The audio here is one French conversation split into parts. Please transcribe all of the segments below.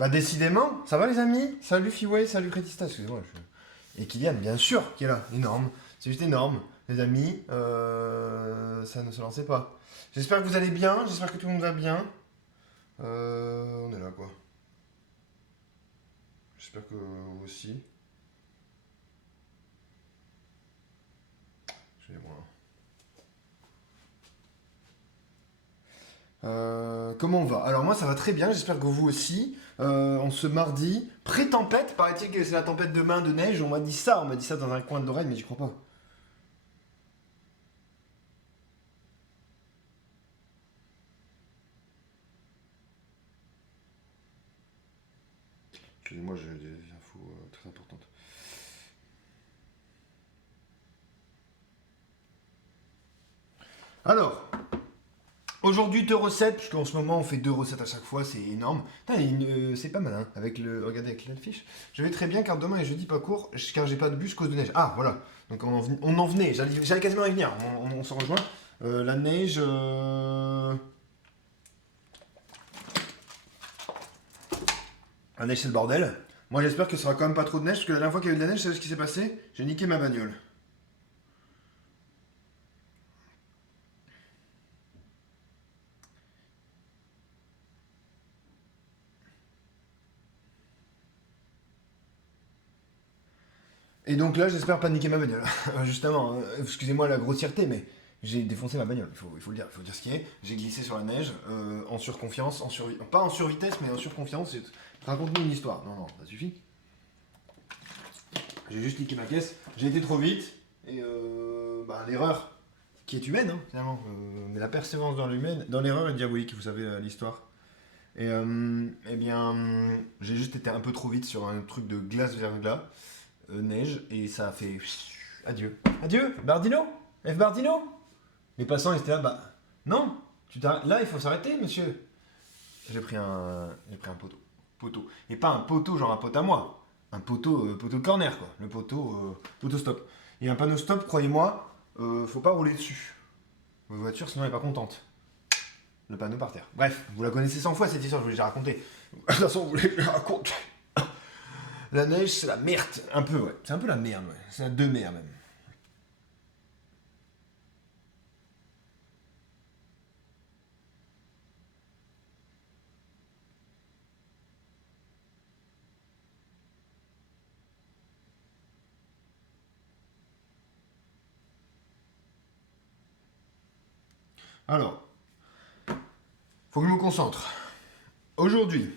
Bah décidément, ça va les amis? Salut Fiway, salut Crétista, excusez-moi. Et Kylian, bien sûr, qui est là, énorme. C'est juste énorme. Les amis, ça ne se lançait pas. J'espère que vous allez bien, j'espère que tout le monde va bien. On est là quoi. J'espère que vous aussi. Excusez-moi. Comment on va? Alors moi ça va très bien, j'espère que vous aussi. On se mardi, pré-tempête, paraît-il que c'est la tempête demain de neige, on m'a dit ça dans un coin de l'oreille, mais j'y crois pas. Excusez-moi, j'ai des infos très importantes. Alors, aujourd'hui, deux recettes, puisqu'en ce moment on fait deux recettes à chaque fois, c'est énorme. Putain, c'est pas mal, hein, avec le, regardez avec l'affiche. Je vais très bien car demain est jeudi pas court, car j'ai pas de bus cause de neige. Ah, voilà, donc on en venait, j'allais quasiment y venir, on se rejoint. La neige, la neige c'est le bordel. Moi j'espère que ce sera quand même pas trop de neige, parce que la dernière fois qu'il y a eu de la neige, c'est ce qui s'est passé, j'ai niqué ma bagnole. Et donc là, j'espère pas niquer ma bagnole. Justement, excusez-moi la grossièreté, mais j'ai défoncé ma bagnole. Il faut le dire, il faut dire ce qui est. J'ai glissé sur la neige, en surconfiance, pas en survitesse, mais en surconfiance. Raconte-nous une histoire. Non, non, ça suffit. J'ai juste niqué ma caisse. J'ai été trop vite. Et bah, l'erreur, qui est humaine, hein, finalement. Mais la persévérance dans l'humaine, dans l'erreur est diabolique, vous savez l'histoire. Et eh bien, j'ai juste été un peu trop vite sur un truc de glace verglas. Neige et ça a fait adieu. Adieu, Bardino. F Bardino. Les passants ils étaient là, bah non, là il faut s'arrêter monsieur. J'ai pris un poteau. Poteau. Et pas un poteau genre un pote à moi. Un poteau, poteau de corner quoi. Le poteau stop. Et un panneau stop, croyez-moi, faut pas rouler dessus. Votre voiture sinon elle est pas contente. Le panneau par terre. Bref, vous la connaissez 100 fois cette histoire, je vous l'ai déjà racontée. De toute façon, vous voulez que je la raconte. La neige, c'est la merde. Un peu, ouais. C'est un peu la merde, ouais. C'est la de merde, même. Alors, faut que je me concentre. Aujourd'hui,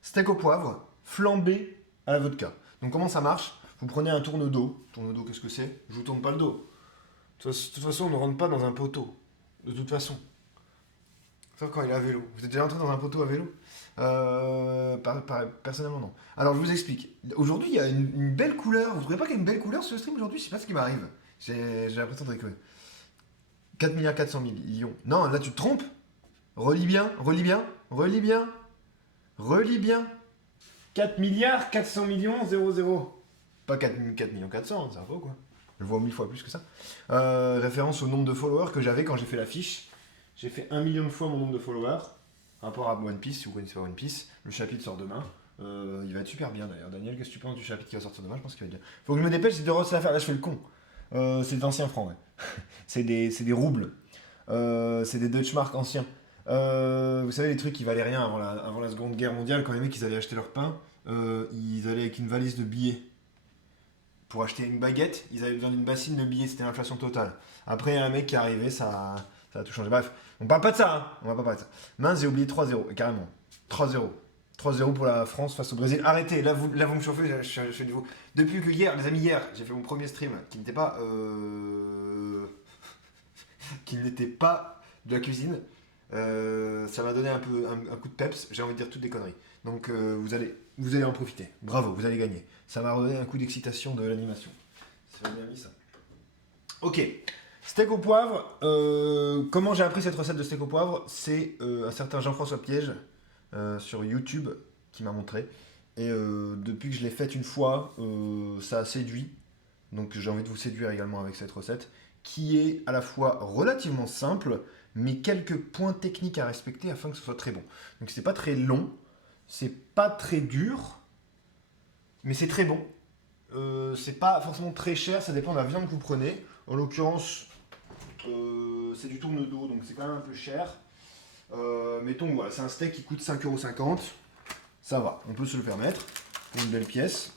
steak au poivre, flambé à la vodka. Donc, comment ça marche? Vous prenez un tourne-dos. Tourne-dos, qu'est-ce que c'est? Je vous tourne pas le dos. De toute façon, on ne rentre pas dans un poteau. De toute façon. Sauf quand il est à vélo. Vous êtes déjà entré dans un poteau à vélo? Personnellement, non. Alors, je vous explique. Aujourd'hui, il y a une belle couleur. Vous trouvez pas qu'il y a une belle couleur sur le stream aujourd'hui? Je sais pas ce qui m'arrive. J'ai l'impression de rigoler. 4 milliards 400 millions. Non, là, tu te trompes. Relis bien, relis bien, relis bien, relis bien. 4 milliards 400 millions 00. Pas 4 millions 400, c'est un faux quoi. Je le vois 1000 fois plus que ça. Référence au nombre de followers que j'avais quand j'ai fait la fiche. J'ai fait 1 million de fois mon nombre de followers. Rapport à One Piece, si vous connaissez pas One Piece. Le chapitre sort demain. Il va être super bien d'ailleurs. Daniel, qu'est-ce que tu penses du chapitre qui va sortir demain? Je pense qu'il va être bien. Faut que je me dépêche, c'est 2 euros à faire. Là, je fais le con. C'est des anciens francs, ouais. C'est des roubles. C'est des Deutschmark anciens. Vous savez, les trucs qui valaient rien avant la Seconde Guerre mondiale, quand les mecs ils allaient acheter leur pain, ils allaient avec une valise de billets. Pour acheter une baguette, ils avaient besoin d'une bassine de billets, c'était l'inflation totale. Après, il y a un mec qui est arrivé, ça a tout changé. Bref, on parle pas de ça, hein. On va pas parler de ça. Mince, j'ai oublié 3-0, carrément. 3-0. 3-0 pour la France face au Brésil. Arrêtez, là vous me chauffez, je suis niveau. Depuis que hier, les amis, hier, j'ai fait mon premier stream qui n'était pas. Qui n'était pas de la cuisine. Ça m'a donné un coup de peps, j'ai envie de dire toutes des conneries. Donc vous allez en profiter. Bravo, vous allez gagner. Ça m'a redonné un coup d'excitation de l'animation. C'est bien mis ça. Ok. Steak au poivre. Comment j'ai appris cette recette de steak au poivre? C'est un certain Jean-François Piège sur YouTube qui m'a montré. Et depuis que je l'ai faite une fois, ça a séduit. Donc j'ai envie de vous séduire également avec cette recette qui est à la fois relativement simple, mais quelques points techniques à respecter afin que ce soit très bon. Donc c'est pas très long, C'est pas très dur, mais c'est très bon. C'est pas forcément très cher, ça dépend de la viande que vous prenez. En l'occurrence, c'est du tourne-dos, donc c'est quand même un peu cher. Mettons, voilà, c'est un steak qui coûte 5,50 €. Ça va, on peut se le permettre. Pour une belle pièce.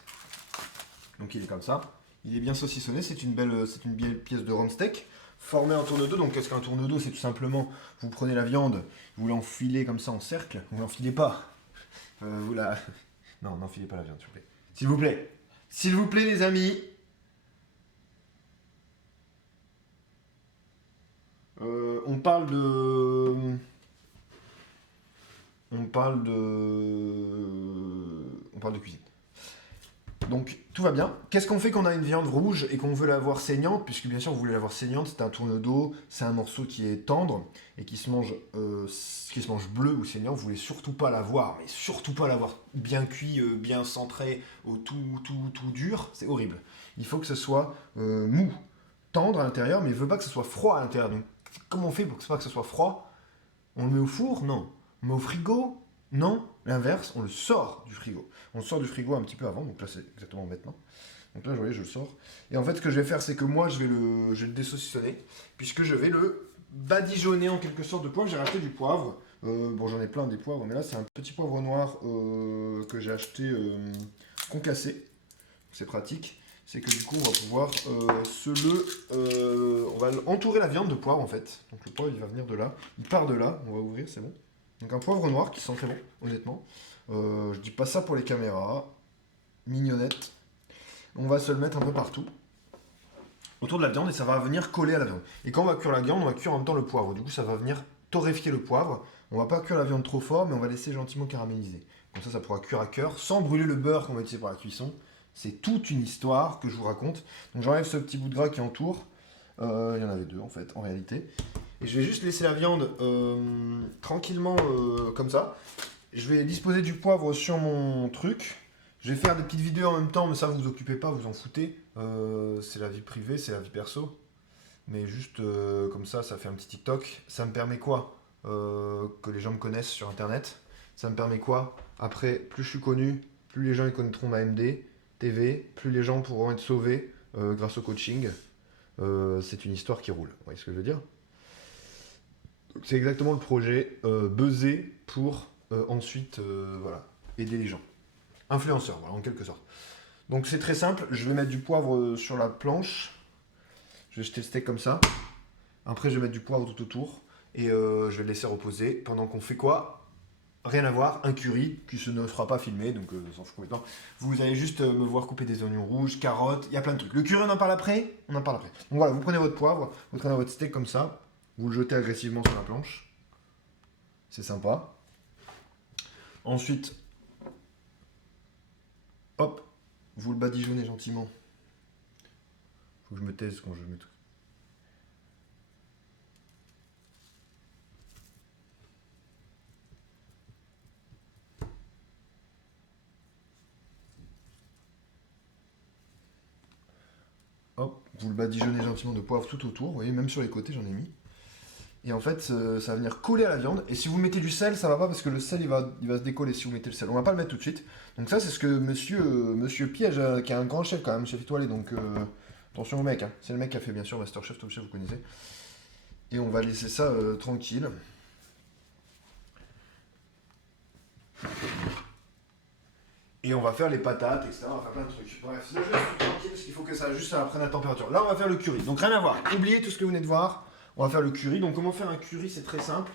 Donc il est comme ça. Il est bien saucissonné, c'est une belle pièce de rhum steak. Formé en tourne-dos, donc qu'est-ce qu'un tourne-dos? C'est tout simplement, vous prenez la viande, vous l'enfilez comme ça en cercle. Vous l'enfilez pas. Vous la... Non, n'enfilez pas la viande, s'il vous plaît. S'il vous plaît. S'il vous plaît, les amis. On parle de... On parle de cuisine. Donc tout va bien. Qu'est-ce qu'on fait quand on a une viande rouge et qu'on veut la voir saignante? Puisque bien sûr vous voulez la voir saignante, c'est un tourne-dos, c'est un morceau qui est tendre et qui se mange bleu ou saignant. Vous voulez surtout pas la voir, mais surtout pas la voir bien cuit, bien centré, au tout dur. C'est horrible. Il faut que ce soit mou, tendre à l'intérieur, mais il veut pas que ce soit froid à l'intérieur. Donc comment on fait pour que ce soit froid? On le met au four? Non. On le met au frigo? Non. L'inverse, on le sort du frigo. On le sort du frigo un petit peu avant, donc là c'est exactement maintenant. Donc là, vous voyez, je le sors. Et en fait, ce que je vais faire, c'est que moi, je vais le désaucissonner, puisque je vais le badigeonner en quelque sorte de poivre. J'ai racheté du poivre. Bon, j'en ai plein des poivres, mais là, c'est un petit poivre noir que j'ai acheté concassé. C'est pratique. C'est que du coup, on va pouvoir on va entourer la viande de poivre en fait. Donc le poivre, il va venir de là. Il part de là. On va ouvrir, c'est bon. Donc un poivre noir qui sent très bon, honnêtement. Je dis pas ça pour les caméras. Mignonnette. On va se le mettre un peu partout. Autour de la viande et ça va venir coller à la viande. Et quand on va cuire la viande, on va cuire en même temps le poivre. Du coup, ça va venir torréfier le poivre. On va pas cuire la viande trop fort, mais on va laisser gentiment caraméliser. Comme ça pourra cuire à cœur sans brûler le beurre qu'on va utiliser pour la cuisson. C'est toute une histoire que je vous raconte. Donc j'enlève ce petit bout de gras qui entoure. Il y en avait deux en fait, en réalité. Et je vais juste laisser la viande tranquillement comme ça. Je vais disposer du poivre sur mon truc. Je vais faire des petites vidéos en même temps, mais ça vous occupez pas, vous en foutez. C'est la vie privée, c'est la vie perso. Mais juste comme ça fait un petit TikTok. Ça me permet quoi? Que les gens me connaissent sur internet. Ça me permet quoi? Après, plus je suis connu, plus les gens ils connaîtront ma MD TV, plus les gens pourront être sauvés grâce au coaching. C'est une histoire qui roule. Vous voyez ce que je veux dire? Donc, c'est exactement le projet. Buzzer pour ensuite voilà, aider les gens. Influenceur, voilà, en quelque sorte. Donc c'est très simple. Je vais mettre du poivre sur la planche. Je vais jeter le steak comme ça. Après, je vais mettre du poivre tout autour. Et je vais le laisser reposer pendant qu'on fait quoi? Rien à voir, un curry qui ne sera pas filmé, donc s'en fout complètement. Vous allez juste me voir couper des oignons rouges, carottes, il y a plein de trucs. Le curry, on en parle après? On en parle après. Donc voilà, vous prenez votre poivre, vous prenez votre steak comme ça, vous le jetez agressivement sur la planche. C'est sympa. Ensuite, hop, vous le badigeonnez gentiment. Faut que je me taise quand je mets tout. Hop, vous le badigeonnez gentiment de poivre tout autour. Vous voyez, même sur les côtés, j'en ai mis. Et en fait, ça va venir coller à la viande. Et si vous mettez du sel, ça va pas parce que le sel, il va se décoller si vous mettez le sel. On va pas le mettre tout de suite. Donc ça, c'est ce que monsieur Piège, qui est un grand chef quand même, chef étoilé. Donc attention au mec. Hein. C'est le mec qui a fait bien sûr Masterchef, Top Chef, vous connaissez. Et on va laisser ça tranquille. Et on va faire les patates, etc. On va faire plein de trucs. Bref, là, je laisse tranquille parce qu'il faut que ça juste ça prenne la température. Là, on va faire le curry. Donc rien à voir. Oubliez tout ce que vous venez de voir. On va faire le curry. Donc comment faire un curry? C'est très simple.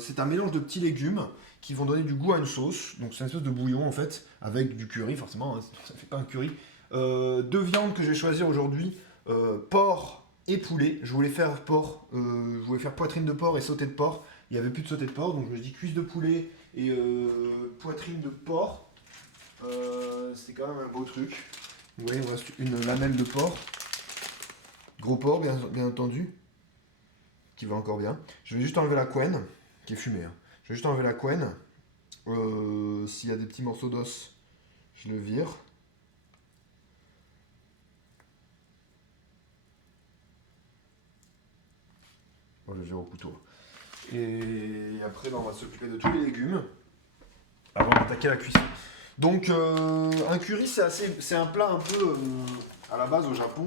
C'est un mélange de petits légumes qui vont donner du goût à une sauce. Donc c'est une espèce de bouillon en fait, avec du curry forcément. Hein, ça fait pas un curry. Deux viandes que je vais choisir aujourd'hui, porc et poulet. Je voulais faire porc, je voulais faire poitrine de porc et sauté de porc. Il n'y avait plus de sauté de porc, donc je me dis cuisse de poulet et poitrine de porc. C'était quand même un beau truc. Vous voyez, il me reste une lamelle de porc. Gros porc, bien entendu, qui va encore bien. Je vais juste enlever la couenne, qui est fumée. Hein. Je vais juste enlever la couenne. S'il y a des petits morceaux d'os, je le vire. Bon, je le vire au couteau. Et après, on va s'occuper de tous les légumes. attaquer la cuisson. Donc un curry c'est un plat un peu à la base au Japon.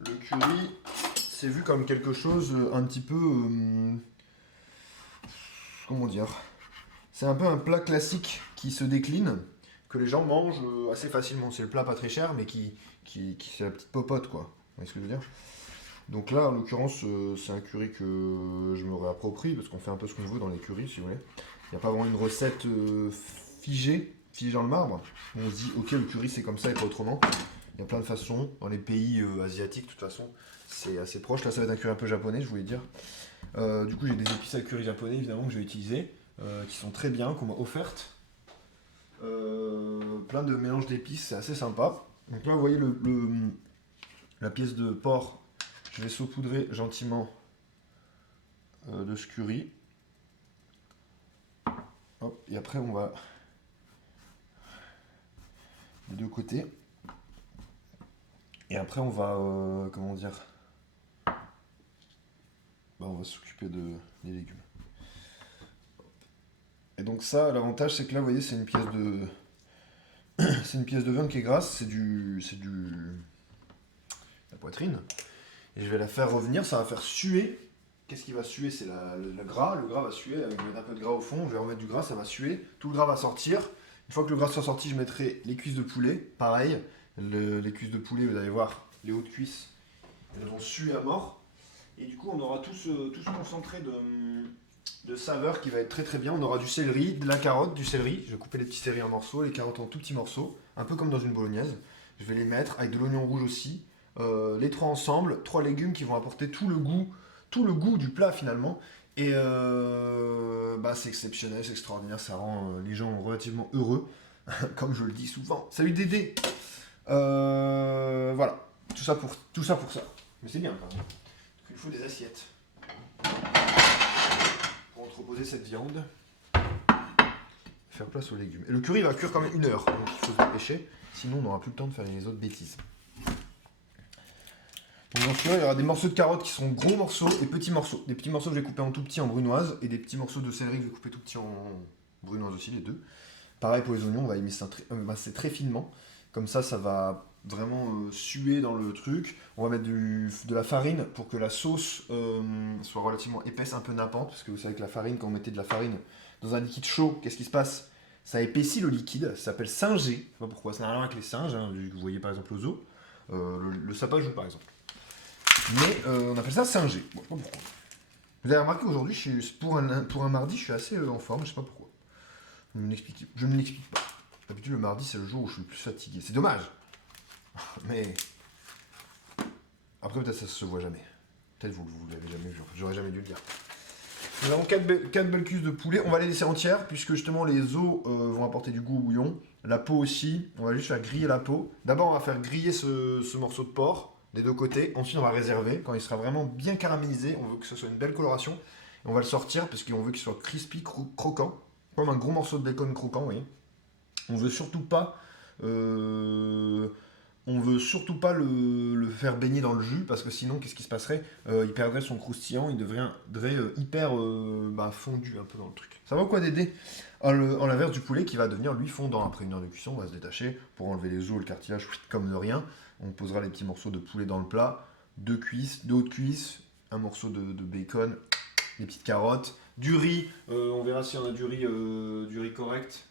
Le curry c'est vu comme quelque chose un petit peu comment dire, c'est un peu un plat classique qui se décline, que les gens mangent assez facilement. C'est le plat pas très cher mais qui c'est la petite popote quoi. Vous voyez ce que je veux dire? Donc là, en l'occurrence, c'est un curry que je me réapproprie parce qu'on fait un peu ce qu'on veut dans les currys, si vous voulez. Il n'y a pas vraiment une recette figée dans le marbre. On se dit, ok, le curry c'est comme ça et pas autrement. Il y a plein de façons. Dans les pays asiatiques, de toute façon, c'est assez proche. Là, ça va être un curry un peu japonais, je voulais dire. Du coup, j'ai des épices à curry japonais, évidemment, que je vais utiliser, qui sont très bien, qu'on m'a offertes. Plein de mélanges d'épices, c'est assez sympa. Donc là, vous voyez la pièce de porc. Je vais saupoudrer gentiment de ce curry. Hop, et après on va des deux côtés. Et après on va comment dire, on va s'occuper des légumes. Et donc ça, l'avantage c'est que là vous voyez c'est une pièce de c'est une pièce de viande qui est grasse, c'est la poitrine. Et je vais la faire revenir, ça va faire suer. Qu'est-ce qui va suer? C'est le gras. Le gras va suer, je vais mettre un peu de gras au fond, je vais remettre du gras, ça va suer. Tout le gras va sortir. Une fois que le gras soit sorti, je mettrai les cuisses de poulet. Pareil, les cuisses de poulet, vous allez voir, les hautes cuisses, elles vont suer à mort. Et du coup, on aura tout ce concentré de saveur qui va être très très bien. On aura du céleri, de la carotte, du céleri. Je vais couper les petits céleris en morceaux, les carottes en tout petits morceaux, un peu comme dans une bolognaise. Je vais les mettre avec de l'oignon rouge aussi. Les trois ensemble, trois légumes qui vont apporter tout le goût du plat finalement. Et c'est exceptionnel, c'est extraordinaire, ça rend les gens relativement heureux, comme je le dis souvent. Salut Dédé. Voilà, tout ça pour ça. Mais c'est bien quand même. Donc, il faut des assiettes pour entreposer cette viande. Faire place aux légumes. Et le curry va cuire quand même 1 heure, donc il faut se dépêcher, sinon on n'aura plus le temps de faire les autres bêtises. Donc dans celui-là, il y aura des morceaux de carottes qui sont gros morceaux et petits morceaux. Des petits morceaux que je vais couper en tout petit en brunoise et des petits morceaux de céleri que je vais couper tout petit en brunoise aussi, les deux. Pareil pour les oignons, on va émincer très finement. Comme ça, ça va vraiment suer dans le truc. On va mettre de la farine pour que la sauce soit relativement épaisse, un peu nappante. Parce que vous savez que la farine, quand vous mettez de la farine dans un liquide chaud, qu'est-ce qui se passe? Ça épaissit le liquide, ça s'appelle singer. Je sais pas pourquoi, ça n'a rien avec les singes, hein, vu que vous voyez par exemple aux os. Le sapajou par exemple. Mais on appelle ça singer. Bon, je sais pas pourquoi. Vous avez remarqué aujourd'hui, pour un mardi, je suis assez en forme, je sais pas pourquoi. Je ne l'explique pas. D'habitude, le mardi, c'est le jour où je suis le plus fatigué. C'est dommage. Mais après, peut-être ça se voit jamais. Peut-être vous l'avez jamais vu. J'aurais jamais dû le dire. Nous avons 4 belles cuisses de poulet. On va les laisser entières, puisque justement les os vont apporter du goût au bouillon. La peau aussi. On va juste faire griller la peau. D'abord, on va faire griller ce morceau de porc des deux côtés. Ensuite, on va réserver. Quand il sera vraiment bien caramélisé, on veut que ce soit une belle coloration. Et on va le sortir, parce qu'on veut qu'il soit crispy, croquant. Comme un gros morceau de bacon croquant, vous voyez. On veut surtout pas le faire baigner dans le jus, parce que sinon, qu'est-ce qui se passerait? Il perdrait son croustillant, il deviendrait hyper fondu un peu dans le truc. Ça va ou quoi, Dédé? En l'inverse du poulet qui va devenir, lui, fondant. Après 1 heure de cuisson, on va se détacher pour enlever les os, le cartilage, comme de rien. On posera les petits morceaux de poulet dans le plat, 2 hautes cuisses, un morceau de bacon, des petites carottes, du riz. On verra si on a du riz correct.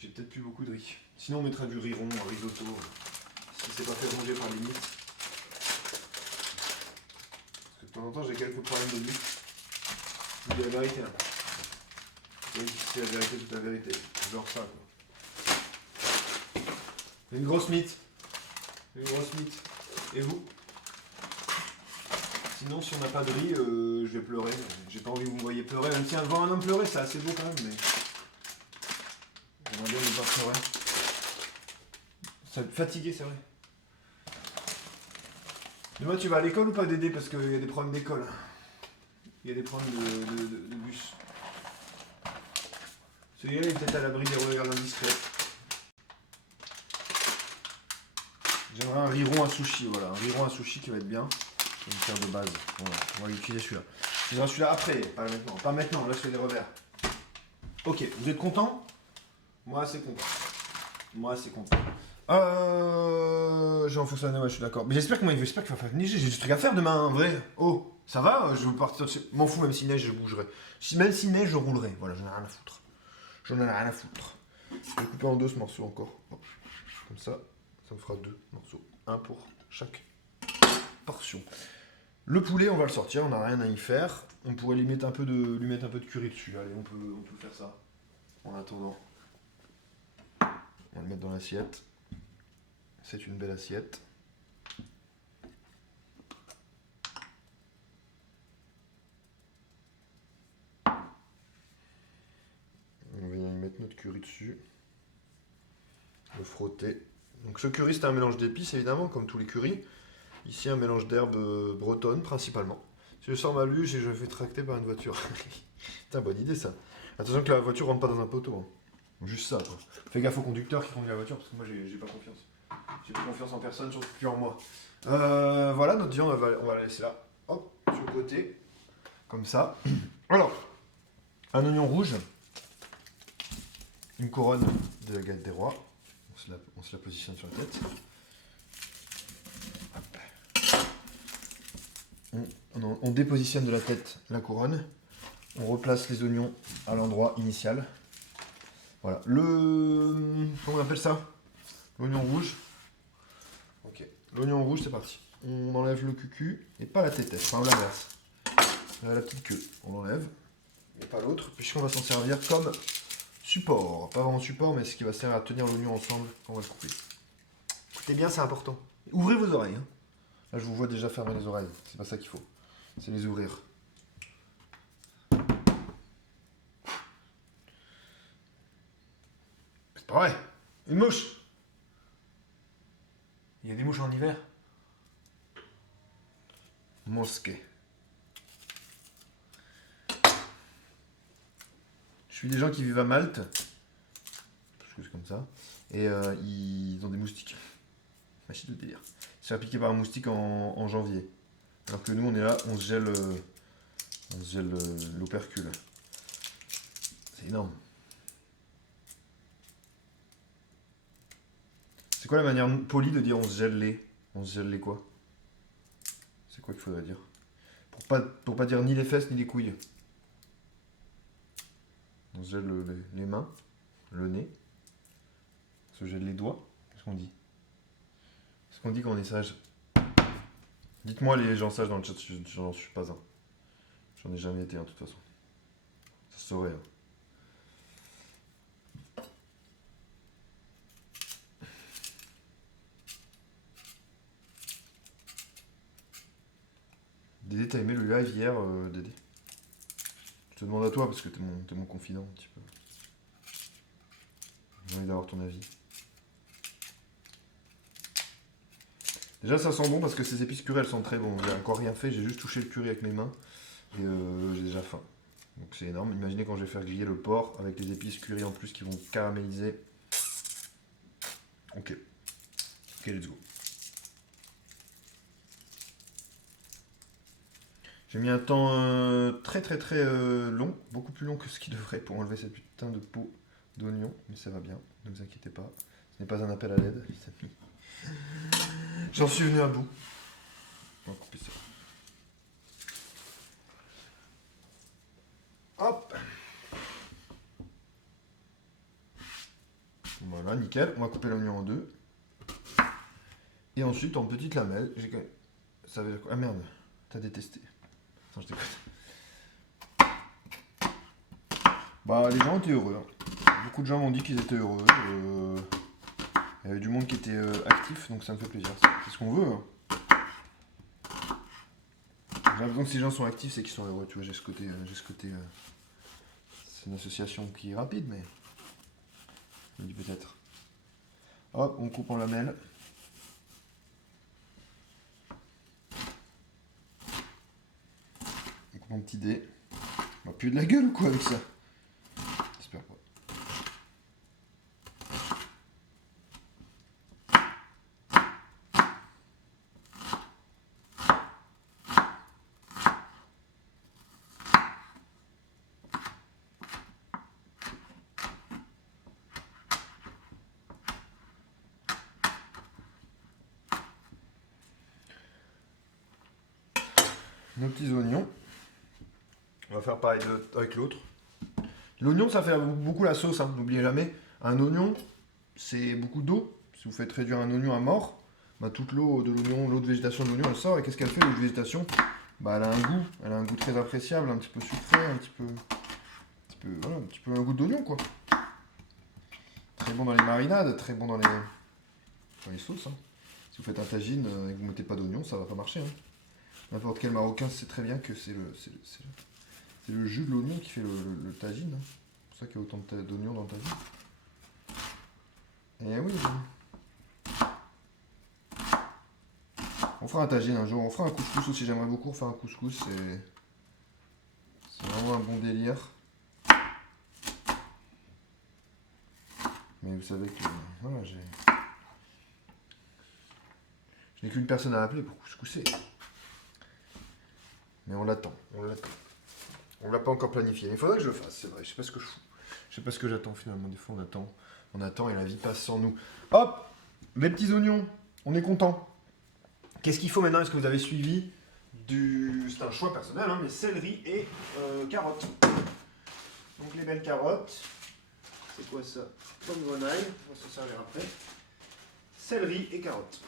J'ai peut-être plus beaucoup de riz. Sinon, on mettra du riz rond, un risotto, si c'est pas fait manger par les mythes. Parce que de temps en temps, j'ai quelques problèmes de mythes. Je dis la vérité, là. C'est la vérité, toute la vérité. Genre ça, quoi. Une grosse mythe. Une grosse mythe. Et vous? Sinon, si on n'a pas de riz, je vais pleurer. J'ai pas envie que vous me voyez pleurer. Même si voir un homme pleurer, c'est assez beau quand même, mais... J'aimerais bien ne pas pleurer. Ça va te fatiguer, c'est vrai. Demain, tu vas à l'école ou pas, Dédé? Parce qu'il y a des problèmes d'école. Il y a des problèmes de bus. Celui-là, il est peut-être à l'abri des regards indiscrets. J'aimerais un riron à sushi, voilà. Un riron à sushi qui va être bien. Je vais me faire de base. Voilà, on va utiliser celui-là. Je celui-là après, pas maintenant. Pas maintenant, là je fais des revers. Ok, vous êtes content? Moi, c'est content. Moi, c'est content. J'ai enfoncé la ouais, je suis d'accord. Mais j'espère qu'il va faire neiger. J'ai des trucs à faire demain, en vrai. Oh, ça va je veux partir. M'en fous, même si neige, je bougerai. Même si neige, je roulerai. Voilà, j'en ai rien à foutre. J'en ai rien à foutre. Je vais couper en deux ce morceau encore. Hop. Comme ça me fera deux morceaux. Un pour chaque portion. Le poulet, on va le sortir, on n'a rien à y faire. On pourrait lui mettre un peu de curry dessus. Allez, on peut faire ça. En attendant, on va le mettre dans l'assiette. C'est une belle assiette. On va y mettre notre curry dessus. Le frotter. Donc ce curry, c'est un mélange d'épices, évidemment, comme tous les currys. Ici, un mélange d'herbes bretonnes, principalement. Si je sors ma luge et je me fais tracter par une voiture. Putain, bonne idée, ça. Attention que la voiture rentre pas dans un poteau. Hein. Juste ça, quoi. Fais gaffe au conducteur qui conduit la voiture, parce que moi, j'ai pas confiance. J'ai pas confiance en personne, surtout plus en moi. Voilà, notre viande, on va la laisser là. Hop, sur le côté. Comme ça. Alors, un oignon rouge. Une couronne de la galette des rois. On se la positionne sur la tête. On dépositionne de la tête la couronne. On replace les oignons à l'endroit initial. Voilà. Comment on appelle ça? L'oignon rouge. Ok. L'oignon rouge, c'est parti. On enlève le cucu et pas la tête. Enfin, l'inverse. La petite queue. On l'enlève. Mais pas l'autre, puisqu'on va s'en servir comme support. Pas vraiment support, mais ce qui va servir à tenir l'oignon ensemble quand on va le couper. Écoutez bien, c'est important. Ouvrez vos oreilles. Hein. Là, je vous vois déjà fermer les oreilles. C'est pas ça qu'il faut. C'est les ouvrir. C'est pas vrai. Une mouche. Il y a des mouches en hiver. Mosquée. Je suis des gens qui vivent à Malte. Quelque chose comme ça. Et ils ont des moustiques. Machine de délire. Se faire piquer par un moustique en janvier. Alors que nous, on est là, on se gèle l'opercule. C'est énorme. C'est quoi la manière polie de dire on se gèle les? On se gèle les quoi? C'est quoi qu'il faudrait dire? Pour pas dire ni les fesses ni les couilles. On se gèle les mains, le nez. On se gèle les doigts. Qu'est-ce qu'on dit? Qu'est-ce qu'on dit quand on est sage? Dites-moi les gens sages dans le chat, j'en suis pas un. J'en ai jamais été de toute façon. Ça se saurait. Hein. Dédé, t'as aimé le live hier, Dédé? Je te demande à toi parce que t'es mon confident un petit peu. J'ai envie d'avoir ton avis. Déjà ça sent bon parce que ces épices curry elles sont très bonnes. J'ai encore rien fait, j'ai juste touché le curry avec mes mains et j'ai déjà faim. Donc c'est énorme. Imaginez quand je vais faire griller le porc avec les épices curry en plus qui vont caraméliser. Ok. Ok, let's go. J'ai mis un temps très long, beaucoup plus long que ce qu'il devrait pour enlever cette putain de peau d'oignon, mais ça va bien, ne vous inquiétez pas. Ce n'est pas un appel à l'aide, les amis. J'en suis venu à bout. On va couper ça. Hop. Voilà, nickel. On va couper l'oignon en deux. Et ensuite, en petites lamelles, j'ai quand même... Ça veut dire quoi? Ah merde, t'as détesté. Attends, je t'écoute. Bah, les gens étaient heureux. Hein. Beaucoup de gens m'ont dit qu'ils étaient heureux. Il y avait du monde qui était actif, donc ça me fait plaisir. C'est ce qu'on veut. Hein. J'ai l'impression que si les gens sont actifs, c'est qu'ils sont heureux. Tu vois, j'ai ce côté. C'est une association qui est rapide, mais. Je me dis peut-être. Hop, on coupe en lamelles. On coupe en petit dé. On va puer de la gueule ou quoi avec ça? J'espère pas. nos petits oignons. On va faire pareil avec l'autre. L'oignon, ça fait beaucoup la sauce, hein. N'oubliez jamais. Un oignon, c'est beaucoup d'eau. Si vous faites réduire un oignon à mort, bah, toute l'eau de l'oignon, l'eau de végétation de l'oignon, elle sort. Et qu'est-ce qu'elle fait, l'eau de végétation? Bah, elle a un goût. Elle a un goût très appréciable, un petit peu sucré, voilà, un petit peu un goût d'oignon, quoi. Très bon dans les marinades, très bon dans les sauces, hein. Si vous faites un tagine et que vous ne mettez pas d'oignon, ça va pas marcher, hein. N'importe quel Marocain sait très bien que c'est le jus de l'oignon qui fait le tagine, hein. C'est pour ça qu'il y a autant d'oignons dans le tagine. Et oui. On fera un tagine un jour, on fera un couscous aussi, j'aimerais beaucoup faire un couscous, c'est vraiment un bon délire. Mais vous savez que voilà, je n'ai qu'une personne à appeler pour couscouser. Mais on l'attend. On l'a pas encore planifié. Mais il faudrait que je le fasse, c'est vrai. Je sais pas ce que je fous. Je sais pas ce que j'attends finalement. Des fois on attend et la vie passe sans nous. Hop, les petits oignons. On est content. Qu'est-ce qu'il faut maintenant? Est-ce que vous avez suivi c'est un choix personnel, hein, mais céleri et carottes. Donc les belles carottes. C'est quoi ça? Pomme grenaille. On va s'en servir après. Céleri et carottes.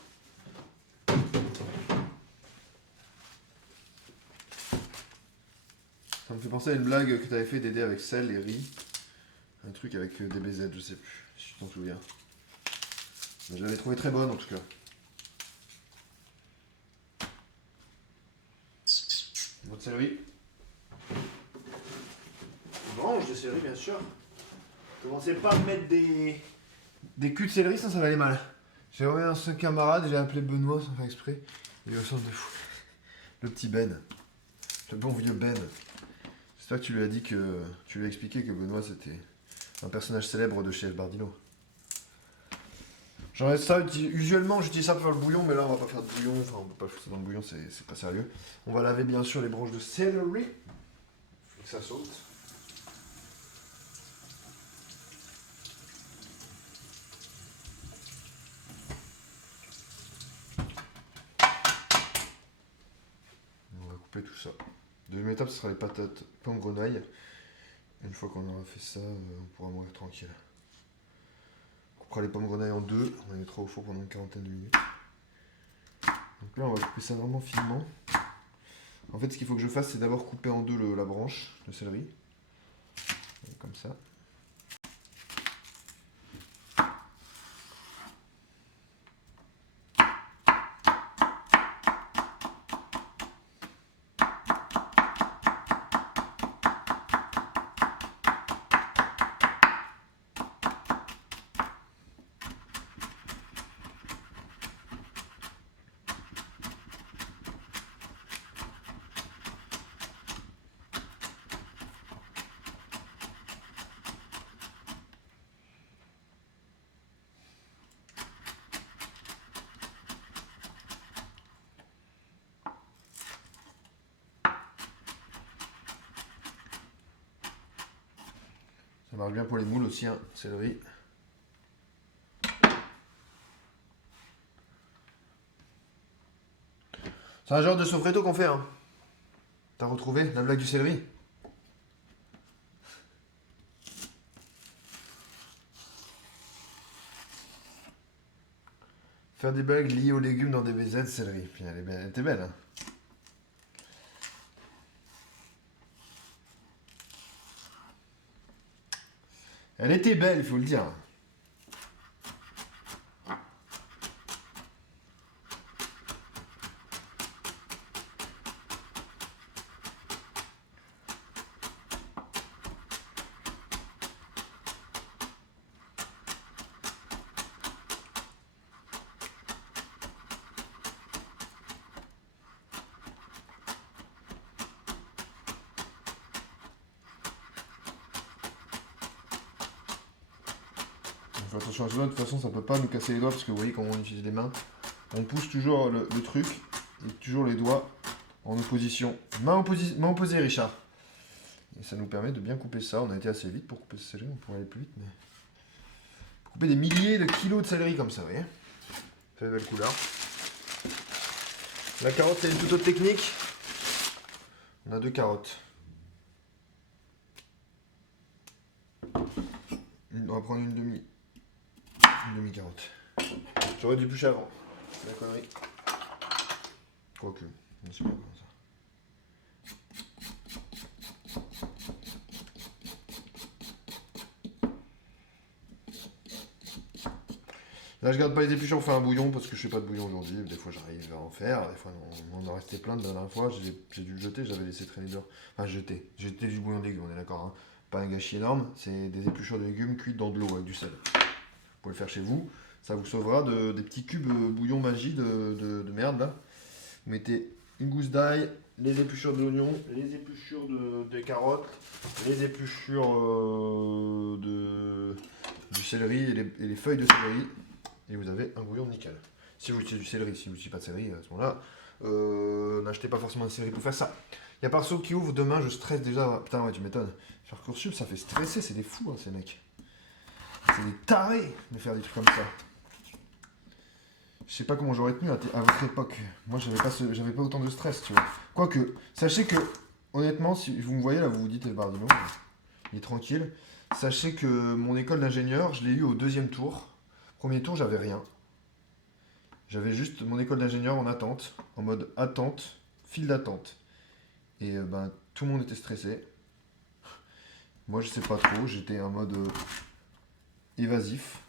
Ça me fait penser à une blague que tu avais fait d'aider avec sel et riz. Un truc avec des BZ, je sais plus, si tu t'en souviens. Mais je l'avais trouvé très bonne en tout cas. Votre céleri. On mange des céleri bien sûr. Commencez pas à me mettre des culs de céleri, ça va aller mal. J'ai envoyé un seul camarade, j'ai appelé Benoît sans faire exprès. Il est au centre de fou. Le petit Ben. Le bon vieux Ben. J'espère que tu lui as dit tu lui as expliqué que Benoît c'était un personnage célèbre de chez El Bardino. J'en reste ça, usuellement j'utilise ça pour faire le bouillon, mais là on va pas faire de bouillon, enfin on peut pas foutre ça dans le bouillon, c'est pas sérieux. On va laver bien sûr les branches de céleri. Faut que ça saute. On va couper tout ça. Deuxième étape, ce sera les patates pomme grenaille. Une fois qu'on aura fait ça, on pourra mourir tranquille. On coupera les pommes grenaille en deux, on les mettra au four pendant une quarantaine de minutes. Donc là, on va couper ça vraiment finement. En fait, ce qu'il faut que je fasse, c'est d'abord couper en deux la branche, le céleri. Comme ça. Ça marche bien pour les moules aussi, hein, céleri. C'est un genre de sofretto qu'on fait, hein. T'as retrouvé la blague du céleri? Faire des blagues liées aux légumes dans des BZ, céleri. Puis elle était belle, hein. Elle était belle, il faut le dire. Faut attention à cela, de toute façon ça peut pas nous casser les doigts parce que vous voyez comment on utilise les mains. On pousse toujours le truc et toujours les doigts en opposition. Main opposée, Richard. Et ça nous permet de bien couper ça. On a été assez vite pour couper ce céleri, on pourrait aller plus vite, mais... Pour couper des milliers de kilos de céleri comme ça, vous voyez. Ça fait belle couleur. La carotte c'est une toute autre technique. a 2 carottes. On va prendre une demi-carotte. J'aurais dû bûcher avant. C'est la connerie. Quoique, c'est pas comme ça. Là, je garde pas les épluchures pour faire un bouillon parce que je fais pas de bouillon aujourd'hui. Des fois, j'arrive à en faire. Des fois, on en restait plein de la dernière fois. J'ai dû le jeter. J'avais laissé traîner dehors. Enfin, jeter. Jeter du bouillon de légumes, on est d'accord. Hein. Pas un gâchis énorme. C'est des épluchures de légumes cuites dans de l'eau avec du sel. Vous pouvez le faire chez vous. Ça vous sauvera des petits cubes bouillon magie de merde là. Vous mettez une gousse d'ail, les épluchures de l'oignon, les épluchures des carottes, les épluchures du céleri et les feuilles de céleri. Et vous avez un bouillon nickel. Si vous utilisez du céleri, si vous n'utilisez pas de céleri, à ce moment-là, n'achetez pas forcément de céleri pour faire ça. Il y a Parceau qui ouvre demain, je stresse déjà. Putain, ouais, tu m'étonnes. Faire Parcoursup, ça fait stresser, c'est des fous, hein, ces mecs. C'est des tarés de faire des trucs comme ça. Je sais pas comment j'aurais tenu à votre époque. Moi, j'avais pas autant de stress, tu vois. Quoique, sachez que, honnêtement, si vous me voyez là, vous vous dites, Bardino, il est tranquille. Sachez que mon école d'ingénieur, je l'ai eu au 2e tour. Premier tour, j'avais rien. J'avais juste mon école d'ingénieur en attente, en mode attente, file d'attente. Et ben, tout le monde était stressé. Moi, je sais pas trop, j'étais en mode évasif.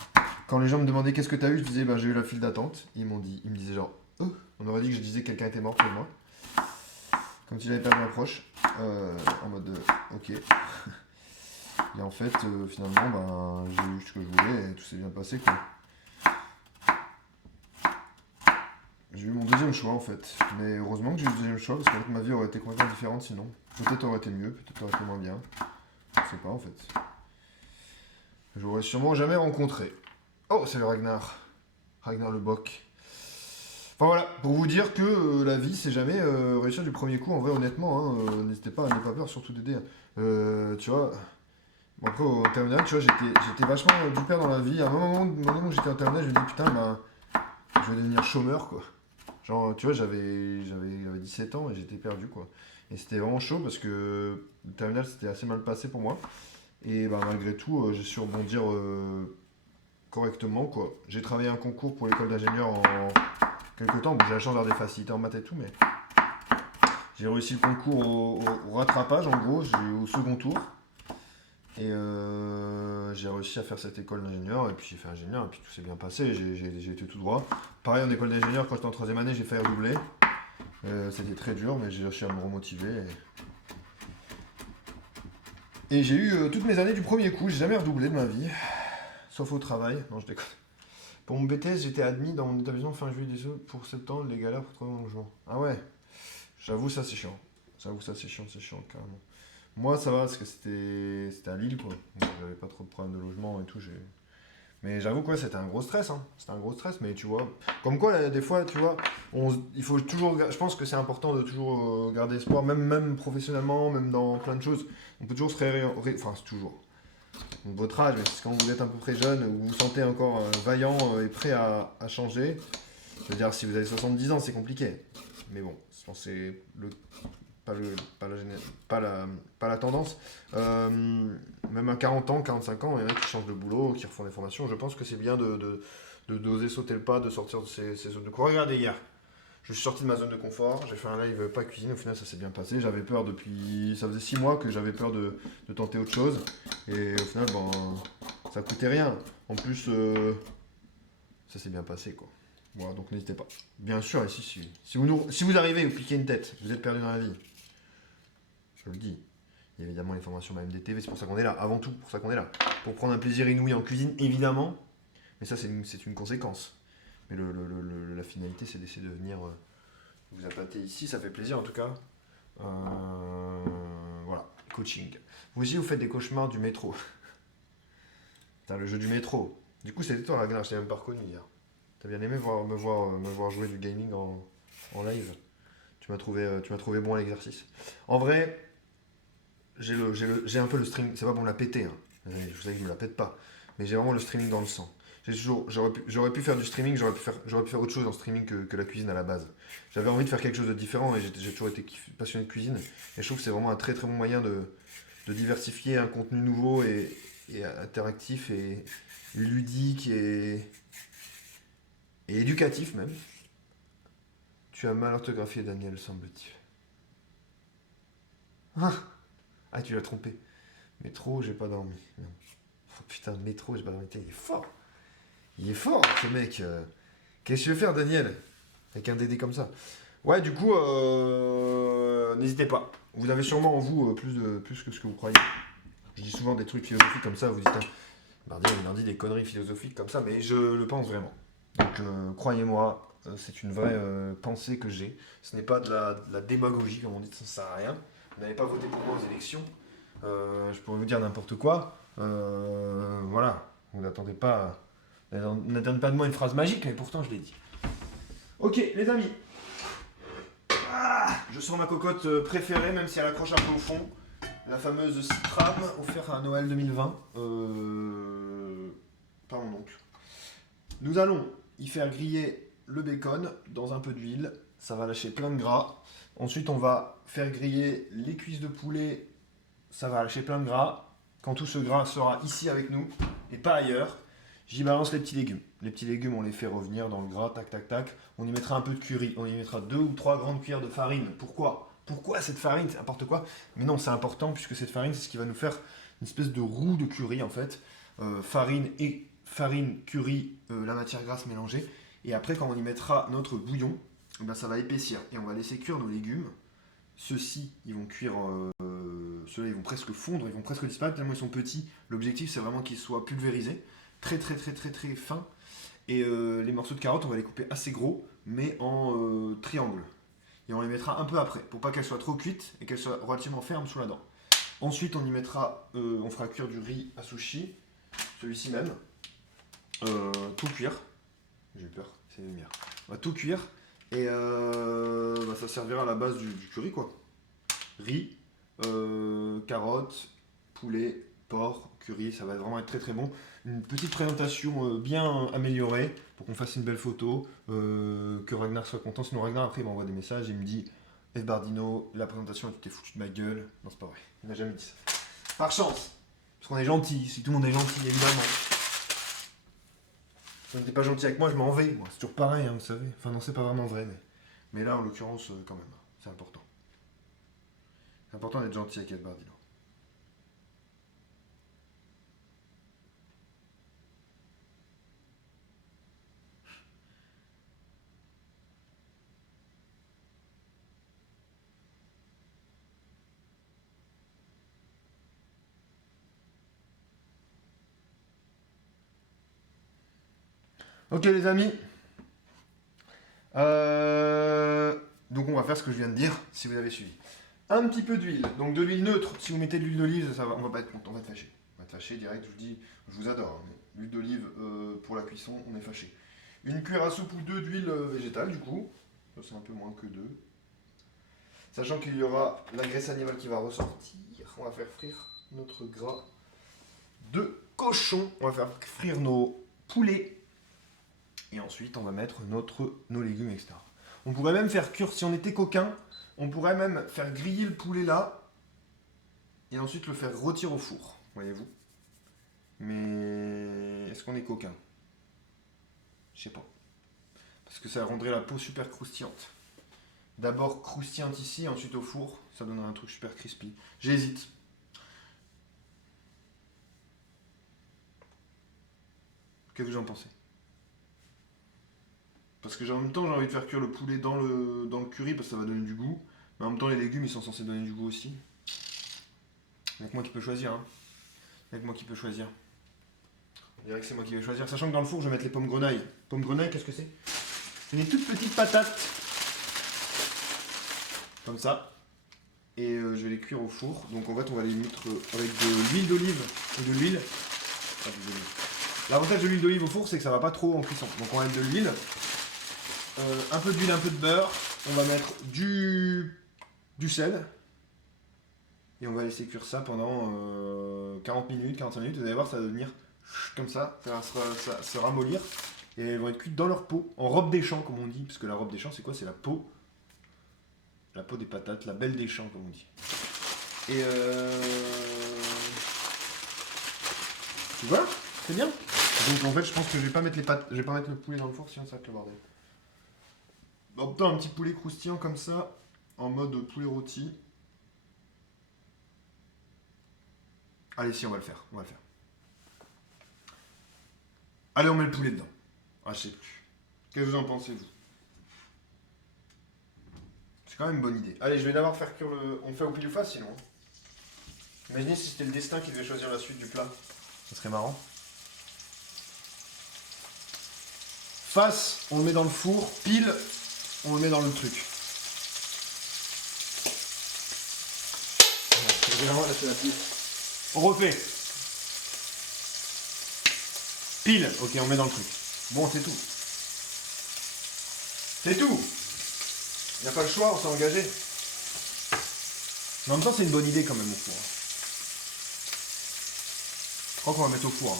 Quand les gens me demandaient qu'est-ce que t'as eu, je disais bah j'ai eu la file d'attente. Ils me disaient genre on aurait dit que je disais que quelqu'un était mort près de moi. Comme si j'avais perdu un proche. En mode ok. Et en fait, finalement, ben, j'ai eu ce que je voulais et tout s'est bien passé quoi. J'ai eu mon 2e choix en fait. Mais heureusement que j'ai eu le 2e choix parce qu'en fait ma vie aurait été complètement différente sinon. Peut-être aurait été mieux, peut-être aurait été moins bien. Je sais pas en fait. J'aurais sûrement jamais rencontré. Oh, c'est le Ragnar. Ragnar le Boc. Enfin voilà, pour vous dire que la vie, c'est jamais réussir du premier coup. En vrai, honnêtement, hein, n'hésitez pas, n'ayez pas peur, surtout d'aider. Tu vois, bon, après au terminal, tu vois, j'étais vachement du père dans la vie. À un moment où j'étais en terminale, je me dis putain, ben, je vais devenir chômeur, quoi. Genre, tu vois, j'avais 17 ans et j'étais perdu, quoi. Et c'était vraiment chaud parce que le terminal, c'était assez mal passé pour moi. Et ben, malgré tout, j'ai su rebondir correctement, quoi. J'ai travaillé un concours pour l'école d'ingénieur en quelque temps. Bon, j'ai la chance d'avoir des facilités en maths et tout, mais j'ai réussi le concours au rattrapage, en gros, j'ai eu au 2e tour. Et j'ai réussi à faire cette école d'ingénieur, et puis j'ai fait ingénieur, et puis tout s'est bien passé, j'ai été tout droit. Pareil en école d'ingénieur, quand j'étais en 3e année, j'ai failli redoubler. C'était très dur, mais j'ai réussi à me remotiver. Et j'ai eu toutes mes années du premier coup, j'ai jamais redoublé de ma vie. Sauf au travail, non je déconne. Pour mon BTS, j'étais admis dans mon établissement fin juillet pour septembre, les galères pour trouver mon logement. Ah ouais, j'avoue ça c'est chiant. C'est chiant carrément. Moi ça va parce que c'était à Lille quoi. Donc, j'avais pas trop de problèmes de logement et tout. Mais j'avoue quoi, c'était un gros stress. Hein. C'était un gros stress, mais tu vois. Comme quoi, là, des fois, tu vois, il faut toujours. Je pense que c'est important de toujours garder espoir, même professionnellement, même dans plein de choses. On peut toujours se enfin, c'est toujours. Donc, votre âge, mais c'est quand vous êtes un peu très jeune, vous vous sentez encore vaillant et prêt à changer. Je veux dire, si vous avez 70 ans, c'est compliqué. Mais bon, je pense que c'est pas la tendance. Même à 40 ans, 45 ans, il y en a qui changent de boulot, qui refont des formations. Je pense que c'est bien d'oser sauter le pas, de sortir de ces zones de confort. Regardez hier, je suis sorti de ma zone de confort, j'ai fait un live pas cuisine, au final ça s'est bien passé. J'avais peur depuis. Ça faisait 6 mois que j'avais peur de tenter autre chose. Et au final, ben, ça coûtait rien. En plus, ça s'est bien passé quoi. Voilà, donc n'hésitez pas. Bien sûr, ici, si vous arrivez, vous piquez une tête, vous êtes perdu dans la vie. Je le dis. Il y a évidemment les formations MDTV, c'est pour ça qu'on est là. Avant tout, pour ça qu'on est là. Pour prendre un plaisir inouï en cuisine, évidemment. Mais ça, c'est une conséquence. Mais la finalité, c'est d'essayer de venir vous appâter ici. Ça fait plaisir, en tout cas. Voilà, coaching. Vous aussi, vous faites des cauchemars du métro. Putain, le jeu du métro. Du coup, c'était toi, Ragnar, je t'ai même pas reconnu hier. T'as bien aimé me voir jouer du gaming en live. Tu m'as trouvé bon à l'exercice. En vrai, j'ai un peu le stream. C'est pas bon de la péter. Hein. Je sais que je me la pète pas. Mais j'ai vraiment le streaming dans le sang. J'aurais pu faire du streaming, j'aurais pu faire autre chose en streaming que la cuisine à la base. J'avais envie de faire quelque chose de différent et j'ai toujours été passionné de cuisine. Et je trouve que c'est vraiment un très très bon moyen de diversifier un contenu nouveau et interactif et ludique et éducatif même. Tu as mal orthographié Daniel, semble-t-il. Ah, tu l'as trompé. Métro, j'ai pas dormi. Non. Oh, putain, métro, j'ai pas dormi. Tiens, il est fort. Il est fort, ce mec. Qu'est-ce que tu veux faire, Daniel? Avec un DD comme ça. Ouais, du coup, n'hésitez pas. Vous avez sûrement en vous plus que ce que vous croyez. Je dis souvent des trucs philosophiques comme ça, vous dites, ah, Bardi, il en dit des conneries philosophiques comme ça, mais je le pense vraiment. Donc, croyez-moi, c'est une vraie pensée que j'ai. Ce n'est pas de la démagogie, comme on dit, ça ne sert à rien. Vous n'avez pas voté pour moi aux élections. Je pourrais vous dire n'importe quoi. Voilà, vous n'attendez pas, n'attendez pas de moi une phrase magique, mais pourtant je l'ai dit. Ok, les amis. Je sors ma cocotte préférée, même si elle accroche un peu au fond. La fameuse Citram, offerte à Noël 2020. Par mon oncle. Nous allons y faire griller le bacon dans un peu d'huile. Ça va lâcher plein de gras. Ensuite, on va faire griller les cuisses de poulet. Ça va lâcher plein de gras. Quand tout ce gras sera ici avec nous et pas ailleurs, j'y balance les petits légumes. Les petits légumes, on les fait revenir dans le gras, tac, tac, tac. On y mettra un peu de curry. On y mettra 2 ou 3 grandes cuillères de farine. Pourquoi? Pourquoi cette farine? C'est n'importe quoi. Mais non, c'est important puisque cette farine, c'est ce qui va nous faire une espèce de roux de curry en fait. Farine, curry, la matière grasse mélangée. Et après, quand on y mettra notre bouillon, ben, ça va épaissir. Et on va laisser cuire nos légumes. Ceux-ci, ils vont cuire, ceux-là, ils vont presque fondre, ils vont presque disparaître tellement ils sont petits. L'objectif, c'est vraiment qu'ils soient pulvérisés, très très très très très fins. Et les morceaux de carottes, on va les couper assez gros, mais en triangle. Et on les mettra un peu après, pour pas qu'elles soient trop cuites et qu'elles soient relativement fermes sous la dent. Ensuite, on y mettra, on fera cuire du riz à sushi, celui-ci même, tout cuire. J'ai eu peur, c'est les lumières. On va tout cuire. Et bah, ça servira à la base du curry quoi. Riz, carottes, poulet, porc, curry, ça va vraiment être très très bon. Une petite présentation bien améliorée pour qu'on fasse une belle photo, que Ragnar soit content. Sinon Ragnar après il m'envoie des messages, il me dit F Bardino, la présentation tu t'es foutu de ma gueule. Non c'est pas vrai, il n'a jamais dit ça. Par chance, parce qu'on est gentil, si tout le monde est gentil évidemment. Si on n'était pas gentil avec moi, je m'en vais. Moi, c'est toujours pareil, hein, vous savez. Enfin, non, c'est pas vraiment vrai, mais là, en l'occurrence, quand même, c'est important. C'est important d'être gentil avec Edbardino. Ok, les amis. Donc, on va faire ce que je viens de dire, si vous avez suivi. Un petit peu d'huile, donc de l'huile neutre. Si vous mettez de l'huile d'olive, ça va, on va pas être content, on va être fâché. On va être fâché direct, je vous dis, je vous adore. Hein, mais l'huile d'olive pour la cuisson, on est fâché. Une cuillère à soupe ou deux d'huile végétale, du coup. Ça, c'est un peu moins que deux. Sachant qu'il y aura la graisse animale qui va ressortir. On va faire frire notre gras de cochon. On va faire frire nos poulets. Et ensuite, on va mettre nos légumes, etc. On pourrait même faire cuire, si on était coquin, on pourrait même faire griller le poulet là. Et ensuite le faire rôtir au four, voyez-vous. Mais est-ce qu'on est coquin? Je sais pas. Parce que ça rendrait la peau super croustillante. D'abord croustillante ici, ensuite au four. Ça donnerait un truc super crispy. J'hésite. Qu'est-ce que vous en pensez? Parce que en même temps, j'ai envie de faire cuire le poulet dans le curry parce que ça va donner du goût. Mais en même temps, les légumes, ils sont censés donner du goût aussi. Avec moi qui peut choisir. Hein. Avec moi qui peut choisir. On dirait que c'est moi qui vais choisir. Sachant que dans le four, je vais mettre les pommes grenailles. Pommes grenailles, qu'est-ce que c'est? C'est des toutes petites patates. Comme ça. Et je vais les cuire au four. Donc en fait, on va les mettre avec de l'huile d'olive ou de l'huile. L'avantage de l'huile d'olive au four, c'est que ça va pas trop en cuisson. Donc on va mettre de l'huile. Un peu d'huile, un peu de beurre. On va mettre du sel. Et on va laisser cuire ça pendant 40 minutes, 45 minutes. Vous allez voir, ça va devenir comme ça va se ramollir. Et elles vont être cuites dans leur peau, en robe des champs, comme on dit. Parce que la robe des champs, c'est quoi? C'est la peau. La peau des patates, la belle des champs, comme on dit. Et voilà, c'est bien. Donc en fait, je pense que je vais pas mettre les pâtes, je vais pas mettre le poulet dans le four, sinon ça va être le bordel. En même temps, un petit poulet croustillant comme ça, en mode poulet rôti. Allez, si, on va le faire, Allez, on met le poulet dedans. Ah, je sais plus. Qu'est-ce que vous en pensez, vous? C'est quand même une bonne idée. Allez, je vais d'abord faire cuire le... On fait au pile ou face, sinon. Imaginez si c'était le destin qui devait choisir la suite du plat. Ça serait marrant. Face, on le met dans le four. Pile, on le met dans le truc. On refait. Pile, ok, on met dans le truc. Bon, c'est tout. C'est tout. Il n'y a pas le choix, on s'est engagé. Mais en même temps, c'est une bonne idée quand même au four. Je crois qu'on va mettre au four.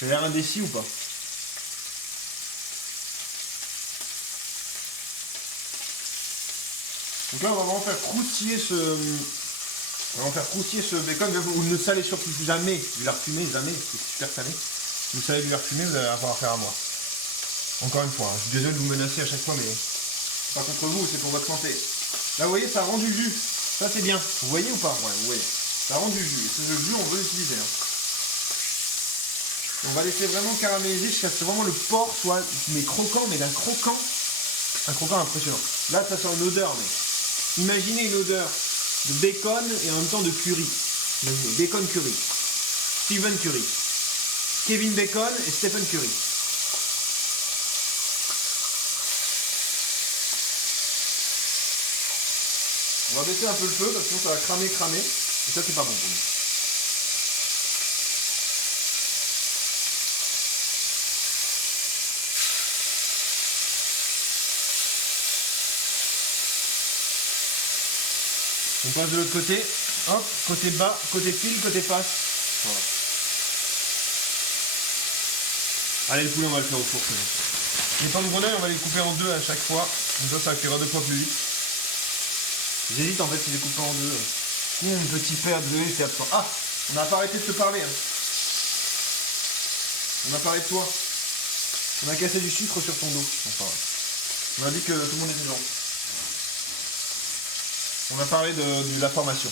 J'ai l'air indécis ou pas? Donc là, on va vraiment faire croustiller ce... On va faire croustiller ce bacon. Vous ne salez surtout jamais du lard fumé, jamais, c'est super salé. Si vous savez du lard fumé, vous allez avoir affaire à moi. Encore une fois, je suis désolé de vous menacer à chaque fois, mais c'est pas contre vous, c'est pour votre santé. Là, vous voyez, ça rend du jus. Ça, c'est bien. Vous voyez ou pas? Ouais, vous voyez. Ça rend du jus. Et ce jus, on veut l'utiliser. On va laisser vraiment caraméliser jusqu'à ce que vraiment le porc soit mais croquant, mais d'un croquant. Un croquant impressionnant. Là, ça sent une odeur, mais... Imaginez une odeur de bacon et en même temps de curry. Imaginez, bacon curry. Stephen Curry. Kevin Bacon et Stephen Curry. On va baisser un peu le feu parce que sinon ça va cramer. Et ça, c'est pas bon pour nous. On passe de l'autre côté, hop, côté bas, côté fil, côté face. Voilà. Allez, le poulet, on va le faire au four. Les pommes de grenaille, on va les couper en deux à chaque fois. Comme ça cuira 2 fois plus vite. J'hésite en fait si je les coupe pas en deux. Mon petit père, désolé, c'est absent. Ah, on n'a pas arrêté de se parler. Hein. On a parlé de toi. On a cassé du sucre sur ton dos. Enfin, on a dit que tout le monde était gentil. On a parlé de la formation.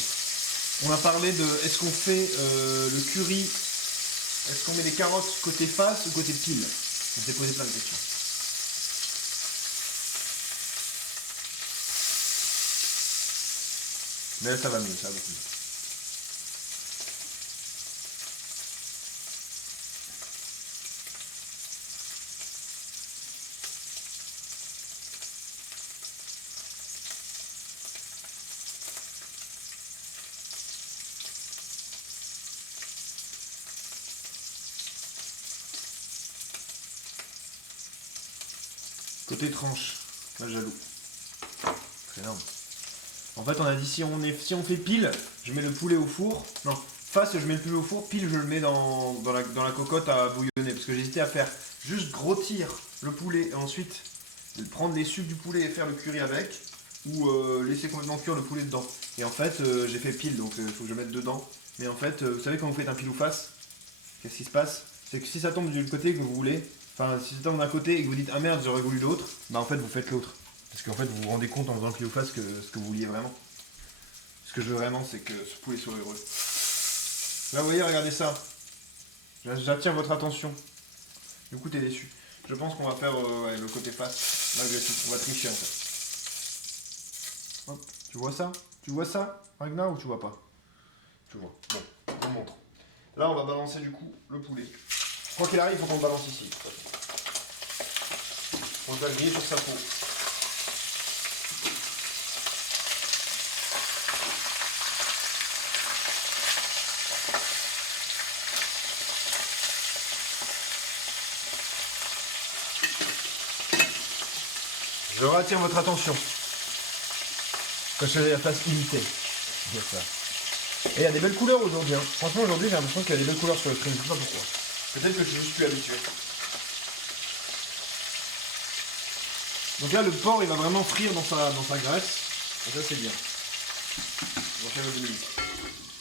On a parlé de est-ce qu'on fait le curry, est-ce qu'on met les carottes côté face ou côté pile? On s'est posé plein de questions. Mais là, ça va mieux, ça va beaucoup mieux. Côté tranche, pas jaloux. C'est énorme. En fait, on a dit si on fait pile, je mets le poulet au four. Non, face, je mets le poulet au four, pile, je le mets dans la cocotte à bouillonner. Parce que j'hésitais à faire juste rôtir le poulet et ensuite prendre les sucres du poulet et faire le curry avec. Ou laisser complètement cuire le poulet dedans. Et en fait, j'ai fait pile, donc il faut que je mette dedans. Mais en fait, vous savez quand vous faites un pile ou face, qu'est-ce qui se passe? C'est que si ça tombe du côté que vous voulez, enfin, si ça tombe d'un côté et que vous dites ah merde, j'aurais voulu l'autre, bah en fait, vous faites l'autre. Parce qu'en fait, vous vous rendez compte en faisant le pile ou face ce que vous vouliez vraiment. Ce que je veux vraiment, c'est que ce poulet soit heureux. Là, vous voyez, regardez ça. J'attire votre attention. Du coup, t'es déçu. Je pense qu'on va faire ouais, le côté face, malgré tout. On va tricher en fait. Hop, tu vois ça? Tu vois ça, Ragnar, ou tu vois pas? Tu vois. Bon, je vous montre. Là, on va balancer du coup le poulet. Quoi qu'il arrive, il faut qu'on le balance ici. On va griller sur sa peau. Je retiens votre attention. Quand je faisais la face limitée. Bien ça. Et il y a des belles couleurs aujourd'hui. Hein. Franchement, aujourd'hui, j'ai l'impression qu'il y a des belles couleurs sur le stream. Je sais pas pourquoi. Peut-être que je suis juste plus habitué. Donc là, le porc, il va vraiment frire dans sa graisse. Et ça, c'est bien. On va faire le demi.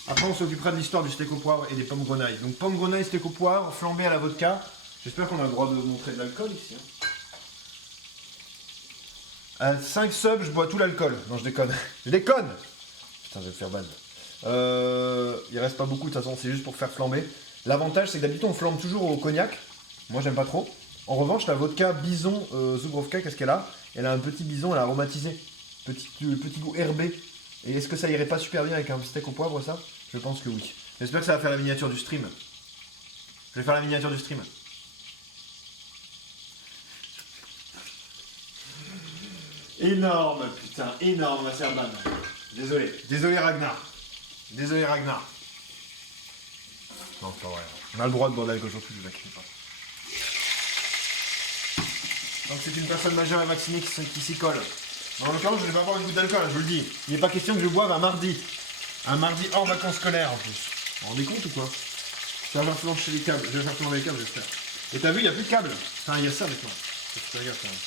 Après, on s'occupera de l'histoire du steak au poivre et des pommes grenailles. Donc, pommes grenailles, steak au poivre, flambé à la vodka. J'espère qu'on a le droit de montrer de l'alcool ici. Hein. À 5 subs, je bois tout l'alcool. Non, je déconne. Je déconne. Putain, je vais me faire ban. Il reste pas beaucoup, de toute façon, c'est juste pour faire flamber. L'avantage, c'est que d'habitude, on flambe toujours au cognac. Moi, j'aime pas trop. En revanche, la vodka bison Zubrovka, qu'est-ce qu'elle a? Elle a un petit bison, elle a aromatisé. Petit goût herbé. Et est-ce que ça irait pas super bien avec un steak au poivre, ça? Je pense que oui. J'espère que ça va faire la miniature du stream. Je vais faire la miniature du stream. Énorme, putain, énorme, ma sœur ban. Désolé Ragnar. Désolé Ragnar. Non, c'est pas vrai. On a le droit de boire de l'alcool, surtout, je ne pas. Donc c'est une personne majeure et vaccinée qui s'y colle. En l'occurrence, je ne vais pas boire une goutte d'alcool, je vous le dis. Il n'est pas question que je boive un mardi. Un mardi hors vacances scolaires en plus. Vous vous rendez compte ou quoi? Ça va flancher les câbles. Je vais faire flancher les câbles, j'espère. Et t'as vu, il n'y a plus de câbles. Enfin, il y a ça maintenant. Faut que tu regardes quand même.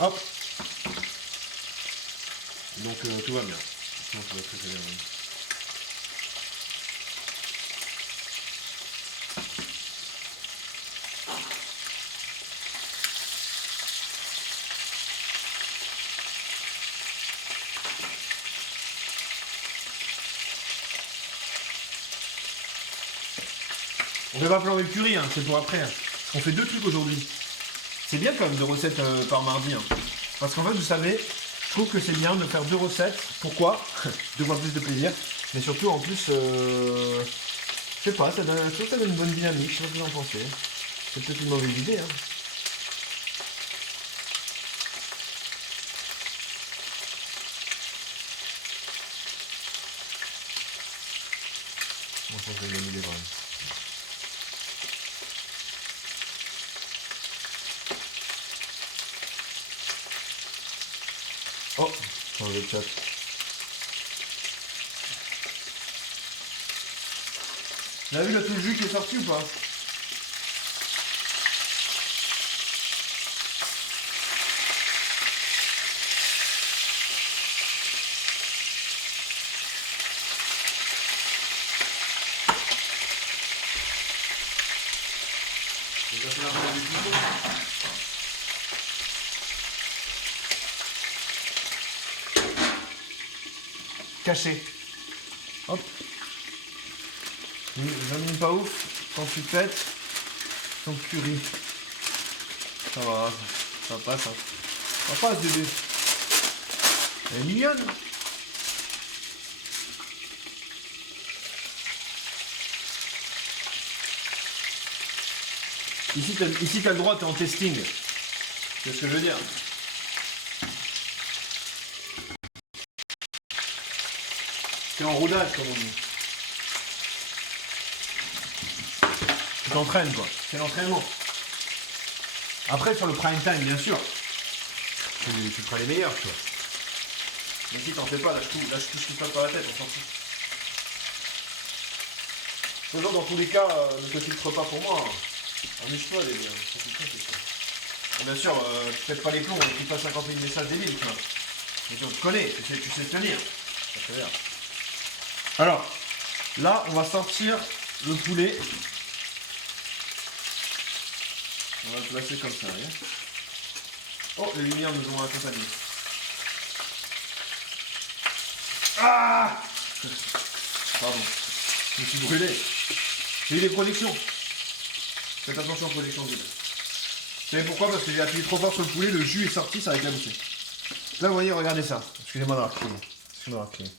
Hop. Donc tout va bien. Sinon, ça va très bien. On va pas flamber le curry, hein, c'est pour après. Hein. On fait 2 trucs aujourd'hui. C'est bien quand même 2 recettes par mardi. Hein. Parce qu'en fait, vous savez, je trouve que c'est bien de faire 2 recettes. Pourquoi? 2 fois plus de plaisir. Mais surtout, en plus, je sais pas, je trouve que ça donne une bonne dynamique. Je sais pas ce que vous en pensez. C'est peut-être une mauvaise idée. Hein. Moi, je pense que je vais le quand même. Oh, change le chat. Vous avez vu là tout le jus qui est sorti ou pas? Caché. Hop. J'en ai pas ouf. Quand tu pètes ton curry. Ça va, ça passe. Hein. Ça passe, bébé. Elle est mignonne. Ici t'as le droit, t'es en testing. C'est ce que je veux dire. T'es en roulage, comme on dit. Tu t'entraînes, quoi. C'est l'entraînement. Après, sur le prime time, bien sûr, tu feras les meilleurs, tu vois. Mais si t'en fais pas, lâche tout ce qui te passe par la tête, on s'en fout. Toujours, dans tous les cas, ne te filtre pas pour moi. Amuse-toi, les gars. Bien sûr, tu pètes pas les plombs, tu passes 50 000 messages débiles, tu vois. Mais tu te connais, tu sais tenir. Ça fait bien. Alors, là, on va sortir le poulet. On va le placer comme ça, regarde. Oh, les lumières nous ont accompagnés. Ah! Pardon. Je me suis brûlé. J'ai eu des projections. Faites attention aux projections de vide. Vous savez pourquoi? Parce que j'ai appuyé trop fort sur le poulet, le jus est sorti, ça a éclaboussé. Là, vous voyez, regardez ça. Excusez-moi d'avoir crié.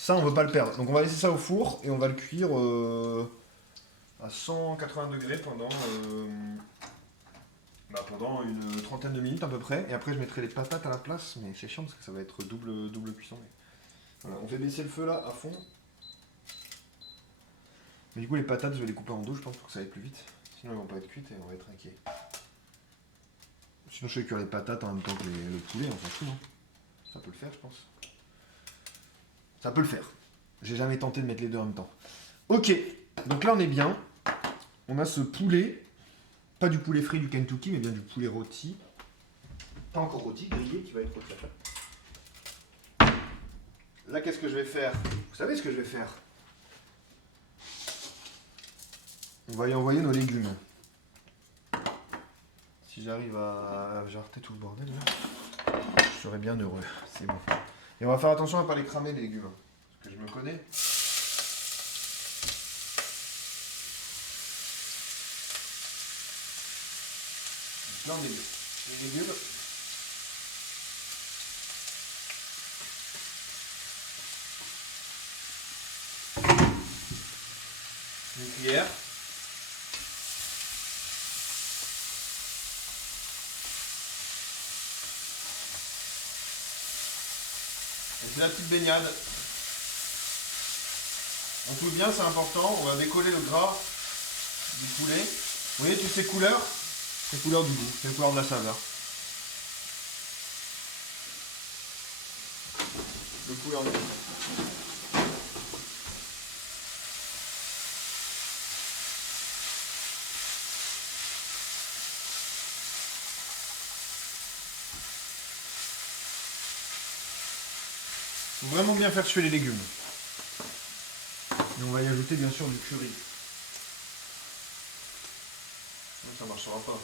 Ça, on ne veut pas le perdre. Donc, on va laisser ça au four et on va le cuire à 180 degrés pendant une trentaine de minutes à peu près. Et après, je mettrai les patates à la place. Mais c'est chiant parce que ça va être double cuisson. Voilà, on fait baisser le feu là à fond. Mais du coup, les patates, je vais les couper en deux, je pense, pour que ça aille plus vite. Sinon ils vont pas être cuites et on va être inquiet. Sinon je fais cuire les patates en même temps que le poulet, on s'en fout. Hein. Ça peut le faire je pense. Ça peut le faire. J'ai jamais tenté de mettre les deux en même temps. Ok, donc là on est bien. On a ce poulet. Pas du poulet frit du Kentucky, mais bien du poulet rôti. Pas encore rôti, grillé qui va être rôti après. Là qu'est-ce que je vais faire? Vous savez ce que je vais faire? On va y envoyer nos légumes. Si j'arrive à jarter tout le bordel là, je serais bien heureux. C'est bon. Et on va faire attention à ne pas les cramer les légumes. Parce que je me connais. Donc là on est bien. Les légumes. Une cuillère. Et c'est la petite baignade. On touche bien, c'est important. On va décoller le gras du poulet. Vous voyez toutes ces couleurs? C'est les couleurs du goût, c'est les couleurs de la saveur. Le poulet en est. Faut vraiment bien faire suer les légumes. Et on va y ajouter bien sûr du curry. Ça ne marchera pas.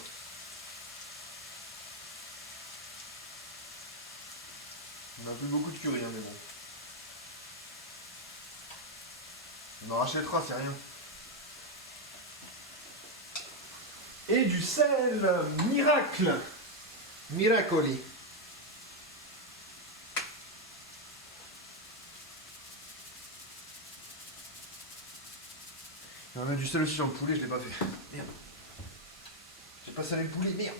On n'a plus beaucoup de curry, hein, mais bon. On en rachètera, c'est rien. Et du sel miracle. Miracoli. On va mettre du sel aussi sur le poulet, je l'ai pas fait. Merde. J'ai pas salé le poulet, merde.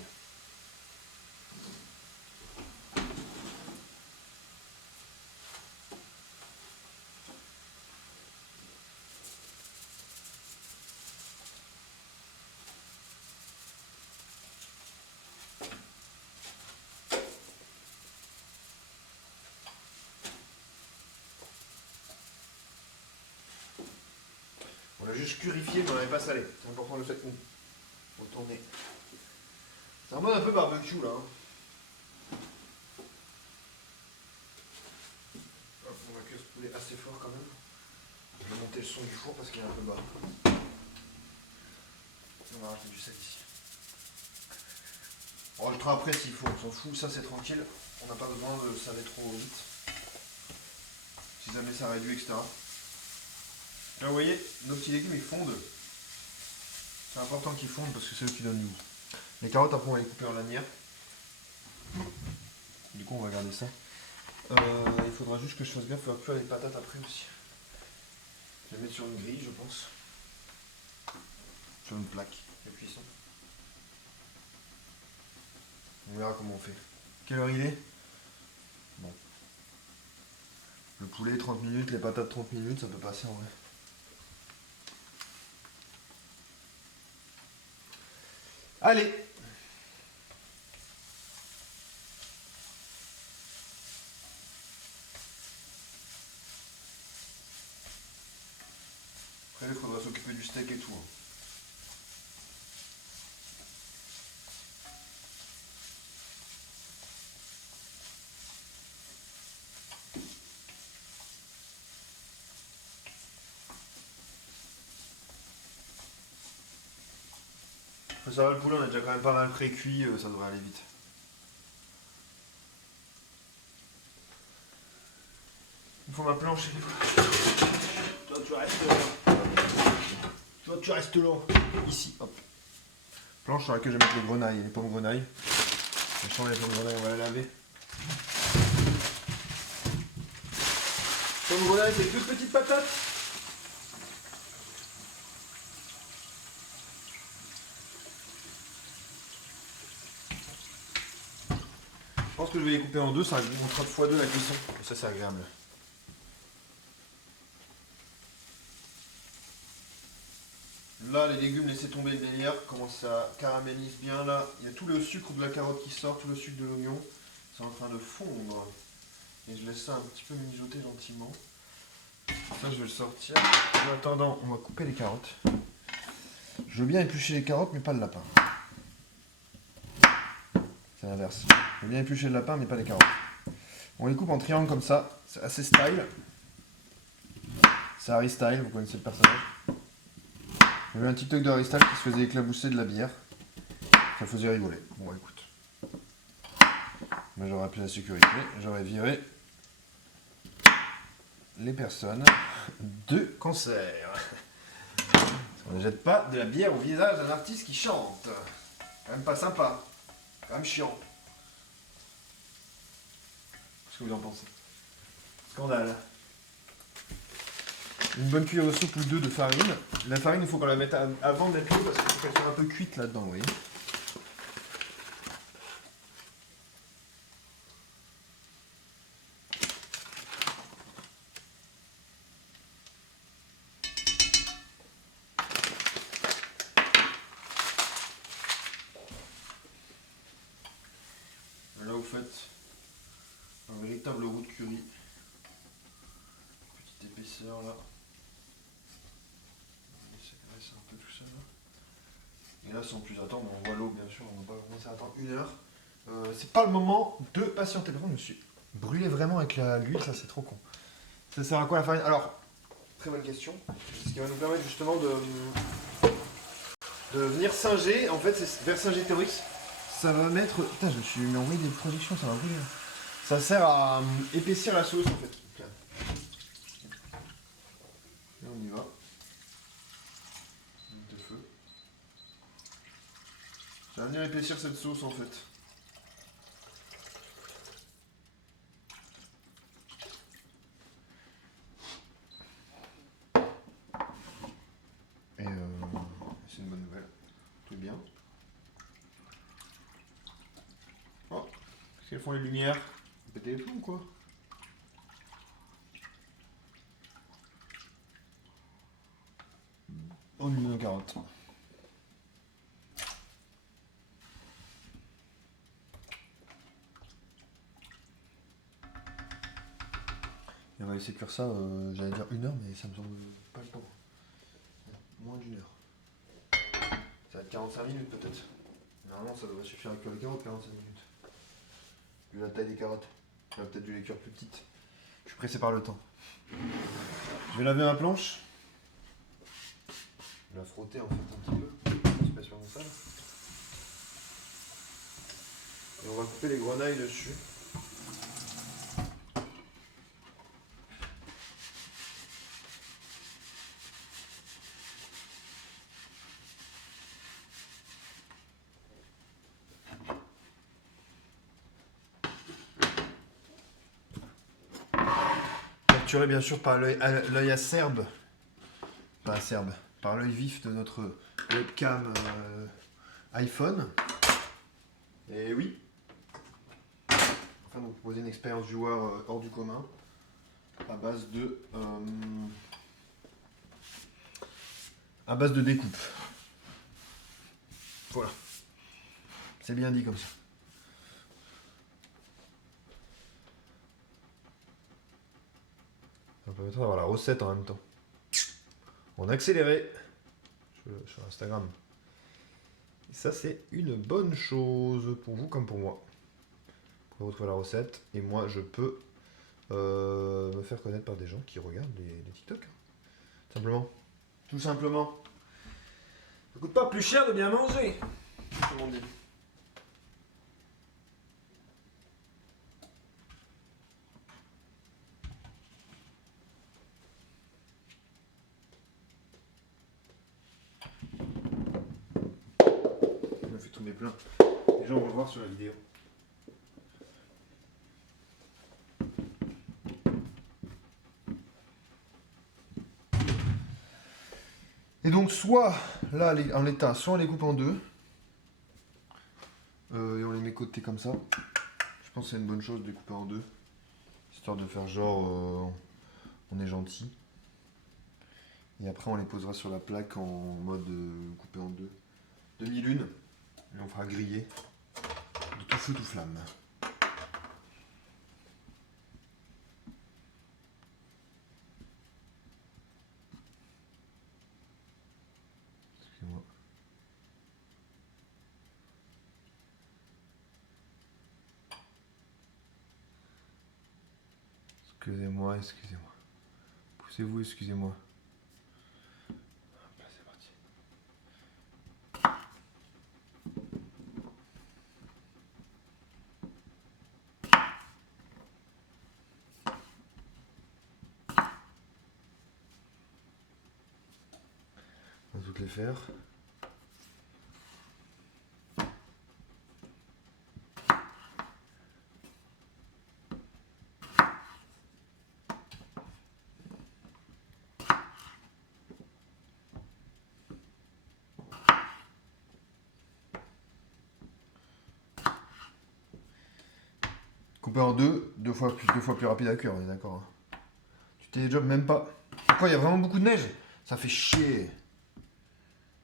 On l'a juste purifié, mais on n'avait pas salé. C'est important de le faire. Retourner. C'est un mode un peu barbecue là. Hein. Hop, on va cuire ce poulet assez fort quand même. Je vais monter le son du four parce qu'il est un peu bas. On va rajouter du sel ici. On rajoutera après s'il faut, on s'en fout, ça c'est tranquille. On n'a pas besoin de saler trop vite. Si jamais ça réduit, etc. Là vous voyez, nos petits légumes ils fondent. C'est important qu'ils fondent parce que c'est eux qui donnent du goût. Les carottes après on va les couper en lanières. Du coup on va garder ça. Il faudra juste que je fasse bien, il faudra cuire les patates après aussi. Je vais les mettre sur une grille je pense. Sur une plaque de cuisson. On verra comment on fait. Quelle heure il est? Bon. Le poulet 30 minutes, les patates 30 minutes, ça peut passer en vrai. Allez! Après il faudra s'occuper du steak et tout. Hein. Ça va le poulet, on est déjà quand même pas mal pré-cuit, ça devrait aller vite. Il faut ma planche. Toi tu restes là. Toi tu restes là. Ici, hop. Planche sur laquelle je vais mettre les grenailles, les pommes grenailles. Je sens les pommes grenailles, on va les laver. Pommes grenailles, c'est toutes petites patates. Je pense que je vais les couper en deux, ça montera de x2 la cuisson. Et ça c'est agréable. Là, les légumes, laissez tomber le délire. Comment ça caramélise bien là. Il y a tout le sucre de la carotte qui sort, tout le sucre de l'oignon. C'est en train de fondre. Et je laisse ça un petit peu mijoter gentiment. Ça, je vais le sortir. En attendant, on va couper les carottes. Je veux bien éplucher les carottes, mais pas le lapin. C'est l'inverse. Je veux bien éplucher le lapin, mais pas les carottes. On les coupe en triangle comme ça. C'est assez style. C'est Harry Style, vous connaissez le personnage. Il y avait un TikTok de Harry Style qui se faisait éclabousser de la bière. Ça faisait rigoler. Bon, écoute. Mais j'aurais appelé la sécurité. J'aurais viré les personnes de cancer. On ne jette pas de la bière au visage d'un artiste qui chante. Quand même pas sympa. Quand même chiant. Qu'est-ce que vous en pensez? Scandale. Une bonne cuillère de soupe ou deux de farine. La farine, il faut qu'on la mette avant d'être l'eau parce qu'il faut qu'elle soit un peu cuite là-dedans, vous voyez. Là, vous faites un véritable roux de curry. Petite épaisseur là. C'est un peu tout ça là. Et là, sans plus attendre, on voit l'eau bien sûr, on va pas commencer à attendre 1 heure. C'est pas le moment de patienter. Par contre, je me suis brûlé vraiment avec l'huile, ça c'est trop con. Ça sert à quoi la farine? Alors, très bonne question. Ce qui va nous permettre justement de venir singer. En fait, c'est vers Saint-Gétorix. Ça va mettre. Putain, je me suis envoyé des projections, ça va brûler. Ça sert à épaissir la sauce en fait. Et on y va. De feu. Ça va venir épaissir cette sauce en fait. Et c'est une bonne nouvelle. Tout est bien. Oh, qu'est-ce qu'elles font les lumières? Péter les plombs quoi. On lui met nos carottes. Et on va laisser cuire ça, j'allais dire 1 heure, mais ça me semble pas le temps. Moins d'1 heure. Ça va être 45 minutes peut-être. Normalement ça devrait suffire à cuire les carottes, 45 minutes. Vu la taille des carottes. J'aurais peut-être dû les cuire plus petites. Je suis pressé par le temps. Je vais laver ma planche. Je vais la frotter en fait un petit peu. C'est pas sur mon sale. Et on va couper les grenailles dessus. Capturé bien sûr par l'œil acerbe. Pas acerbe. Par l'œil vif de notre webcam iPhone. Et oui. Enfin, vous proposez une expérience joueur hors du commun. À base de découpe. Voilà. C'est bien dit comme ça. Ça permettra d'avoir la recette en même temps. En accéléré sur Instagram. Et ça, c'est une bonne chose pour vous comme pour moi. Vous pouvez retrouver la recette. Et moi, je peux me faire connaître par des gens qui regardent les TikTok. Simplement. Tout simplement. Ça coûte pas plus cher de bien manger, comme on dit. Je me fais tomber plein. Les gens vont le voir sur la vidéo. Et donc soit, là en l'état, soit on les coupe en deux, et on les met côté comme ça. Je pense que c'est une bonne chose de les couper en deux, histoire de faire genre, on est gentil. Et après, on les posera sur la plaque en mode coupé en deux. Demi-lune. Et on fera griller. De tout feu, tout flamme. Excusez-moi. Excusez-moi, excusez-moi. Poussez-vous, excusez-moi. Hop là, c'est parti. On va toutes les faire. Coupé en deux fois plus rapide à cuire, on est d'accord. Hein. Tu téléjobes même pas. Pourquoi il y a vraiment beaucoup de neige? Ça fait chier.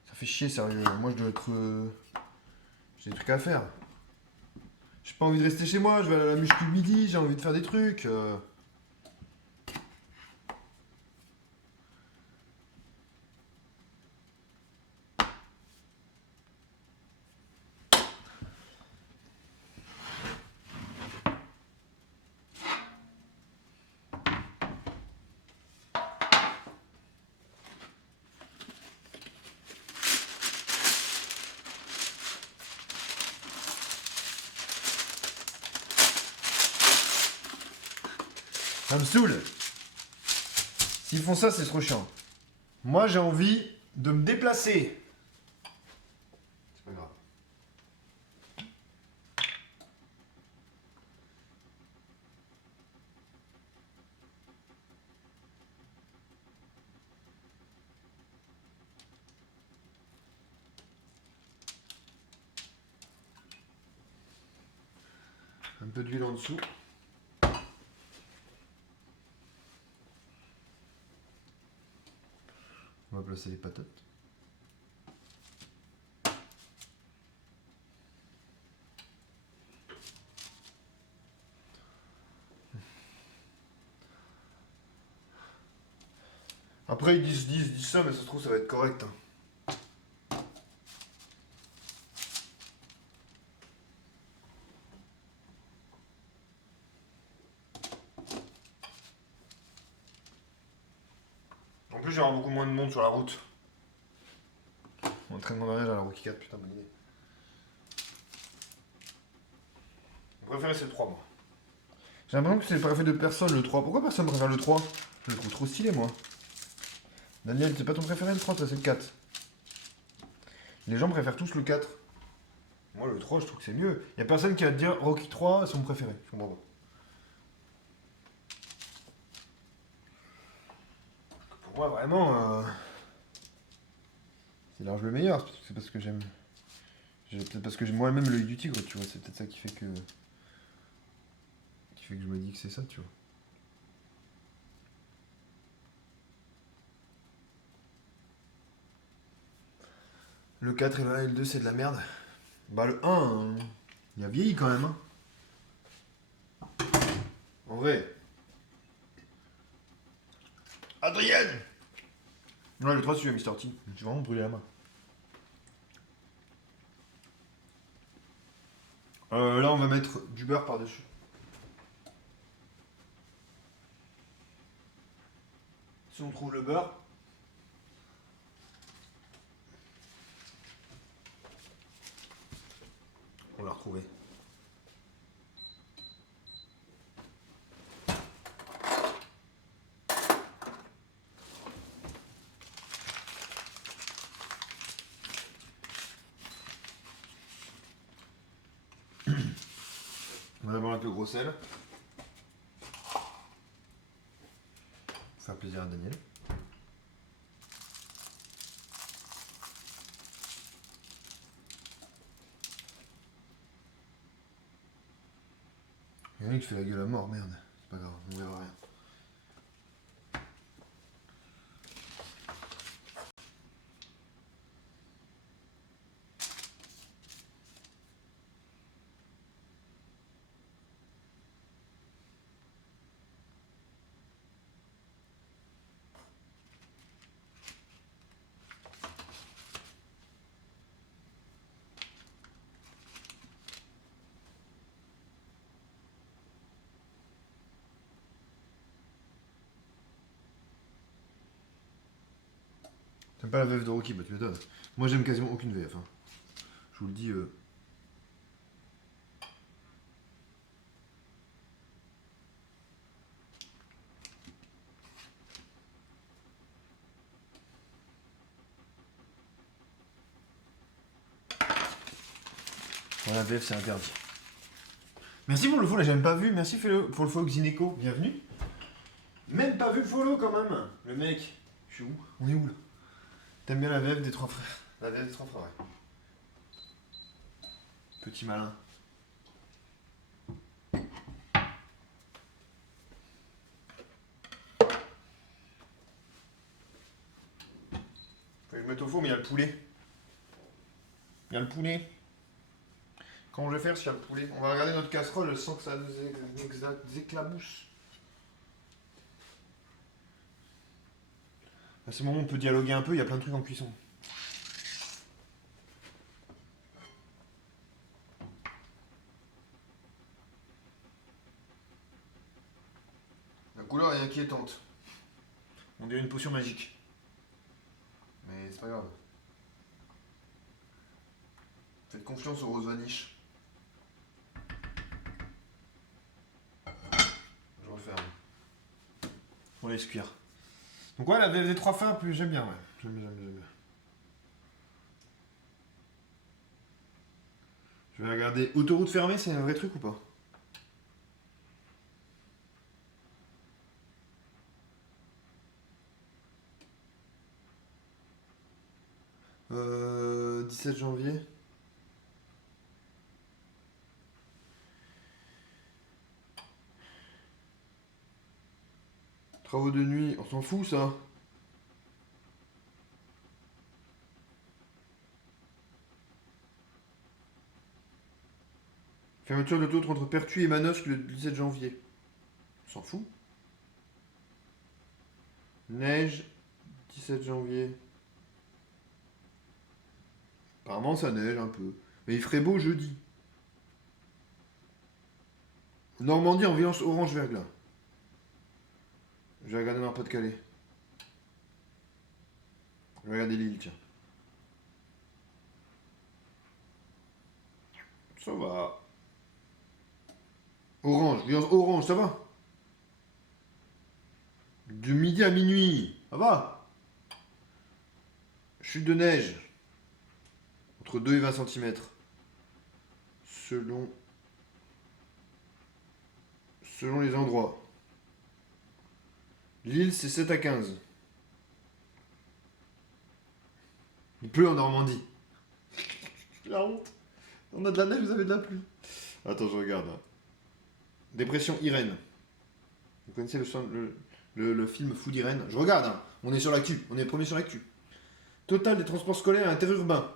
Ça fait chier, sérieux. Moi, je dois être. J'ai des trucs à faire. J'ai pas envie de rester chez moi, je vais aller à la muscu le midi, j'ai envie de faire des trucs. Ça me saoule. S'ils font ça, c'est trop chiant. Moi, j'ai envie de me déplacer. C'est pas grave. Un peu d'huile en dessous. On va placer les patates. Après, ils disent ça, mais ça se trouve, ça va être correct. Hein. En plus, j'aurai beaucoup moins de monde sur la route. Entraînement mariage à la Rocky 4, putain, bonne idée. Mon préféré, c'est le 3, moi. J'ai l'impression que c'est le préféré de personne, le 3. Pourquoi personne préfère le 3? Je le trouve trop stylé, moi. Daniel, c'est pas ton préféré le 3, toi, c'est le 4. Les gens préfèrent tous le 4. Moi, le 3, je trouve que c'est mieux. Y a personne qui va te dire Rocky 3, c'est mon préféré. Je comprends pas. Pour moi, vraiment, c'est large le meilleur. C'est parce que j'aime. Peut-être parce que j'ai moi-même l'œil du tigre, tu vois. C'est peut-être ça qui fait que. Qui fait que je me dis que c'est ça, tu vois. Le 4 et le 1 et le 2, c'est de la merde. Bah, le 1, il a vieilli quand même. Hein. En vrai. Adrienne! Ouais, le 3, c'est Mr. T. J'ai vraiment brûlé la main. Là, on va mettre du beurre par-dessus. Si on trouve le beurre. On l'a retrouvé. On va d'abord mettre le gros sel. Pour faire plaisir à Daniel. Il y en a qui fait la gueule à mort, merde. C'est pas grave, on verra rien. T'aimes pas la VF de Rocky? Bah tu m'étonnes. Moi j'aime quasiment aucune VF. Hein. Je vous le dis. La VF c'est interdit. Merci pour le follow, j'ai même pas vu. Merci pour le follow Xineco, bienvenue. Même pas vu le follow quand même. Le mec, je suis où? On est où là? T'aimes bien la VF des trois frères? La VF des trois frères, ouais. Petit malin. Faut que je mette au four, mais il y a le poulet. Il y a le poulet. Comment je vais faire s'il y a le poulet? On va regarder notre casserole sans que ça nous éclabousse. À ce moment, on peut dialoguer un peu, il y a plein de trucs en cuisson. La couleur est inquiétante. On dirait une potion magique. Mais c'est pas grave. Faites confiance au rose vaniche. Je referme. On laisse cuire. Donc ouais, la VF des trois frères, j'aime bien, ouais. J'aime bien. Je vais regarder. Autoroute fermée, c'est un vrai truc ou pas? 17 janvier. Travaux de nuit, on s'en fout ça. Fermeture de l'autoroute entre Pertuis et Manosque le 17 janvier. On s'en fout. Neige, 17 janvier. Apparemment ça neige un peu. Mais il ferait beau jeudi. Normandie en violence orange verglas. Je vais regarder dans le Pas-de-Calais. Je vais regarder l'île, tiens. Ça va. Orange, violence orange, ça va. De midi à minuit, ça va. Chute de neige. Entre 2 et 20 cm. Selon les endroits. L'île, c'est 7 à 15. Il pleut en Normandie. La honte. On a de la neige, vous avez de la pluie. Attends, je regarde. Dépression Irène. Vous connaissez le film Fou d'Irène? Je regarde, hein. On est sur l'actu. On est premier sur l'actu. Total des transports scolaires interurbains.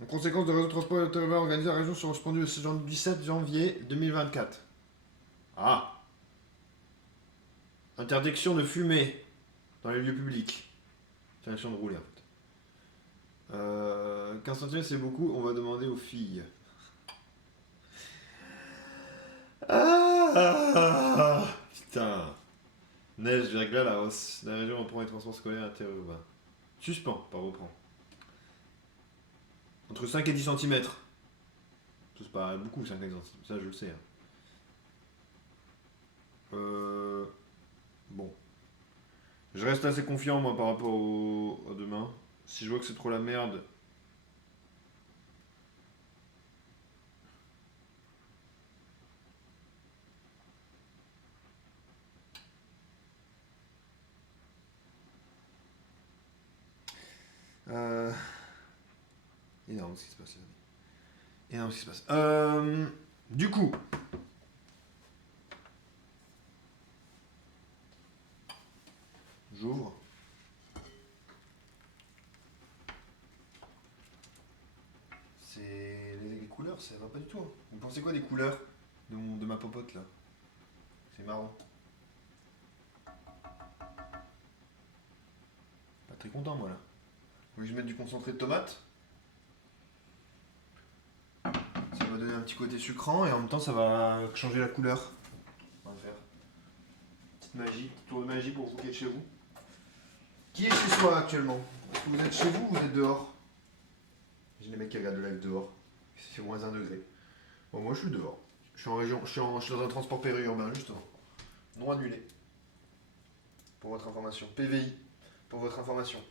En conséquence de réseau de transport interurbain organisé à la région sont suspendus le 17 janvier 2024. Ah. Interdiction de fumer dans les lieux publics. Interdiction de rouler en fait. 15 centimes c'est beaucoup, on va demander aux filles. Putain. Neige, verglas, la hausse. La région reprend les transports scolaires interurbains. Suspend, pas reprend. Entre 5 et 10 cm. C'est pas beaucoup 5 cm, ça je le sais. Bon. Je reste assez confiant moi par rapport à demain. Si je vois que c'est trop la merde. Énorme ce qui se passe là. Énorme ce qui se passe. Du coup. J'ouvre. C'est les couleurs, ça va pas du tout. Hein. Vous pensez quoi des couleurs de ma popote là? C'est marrant. Pas très content moi là. Vous voulez que je mette du concentré de tomate? Ça va donner un petit côté sucrant et en même temps ça va changer la couleur. On va faire. Petite magie, petit tour de magie pour vous qui êtes chez vous. Qui est chez soi actuellement? Vous êtes chez vous ou vous êtes dehors? J'ai les mecs qui regardent le live dehors. C'est moins 1 degré. Bon, moi je suis dehors. Je suis en région, je suis dans un transport périurbain justement. Non annulé. Pour votre information. PVI. Pour votre information.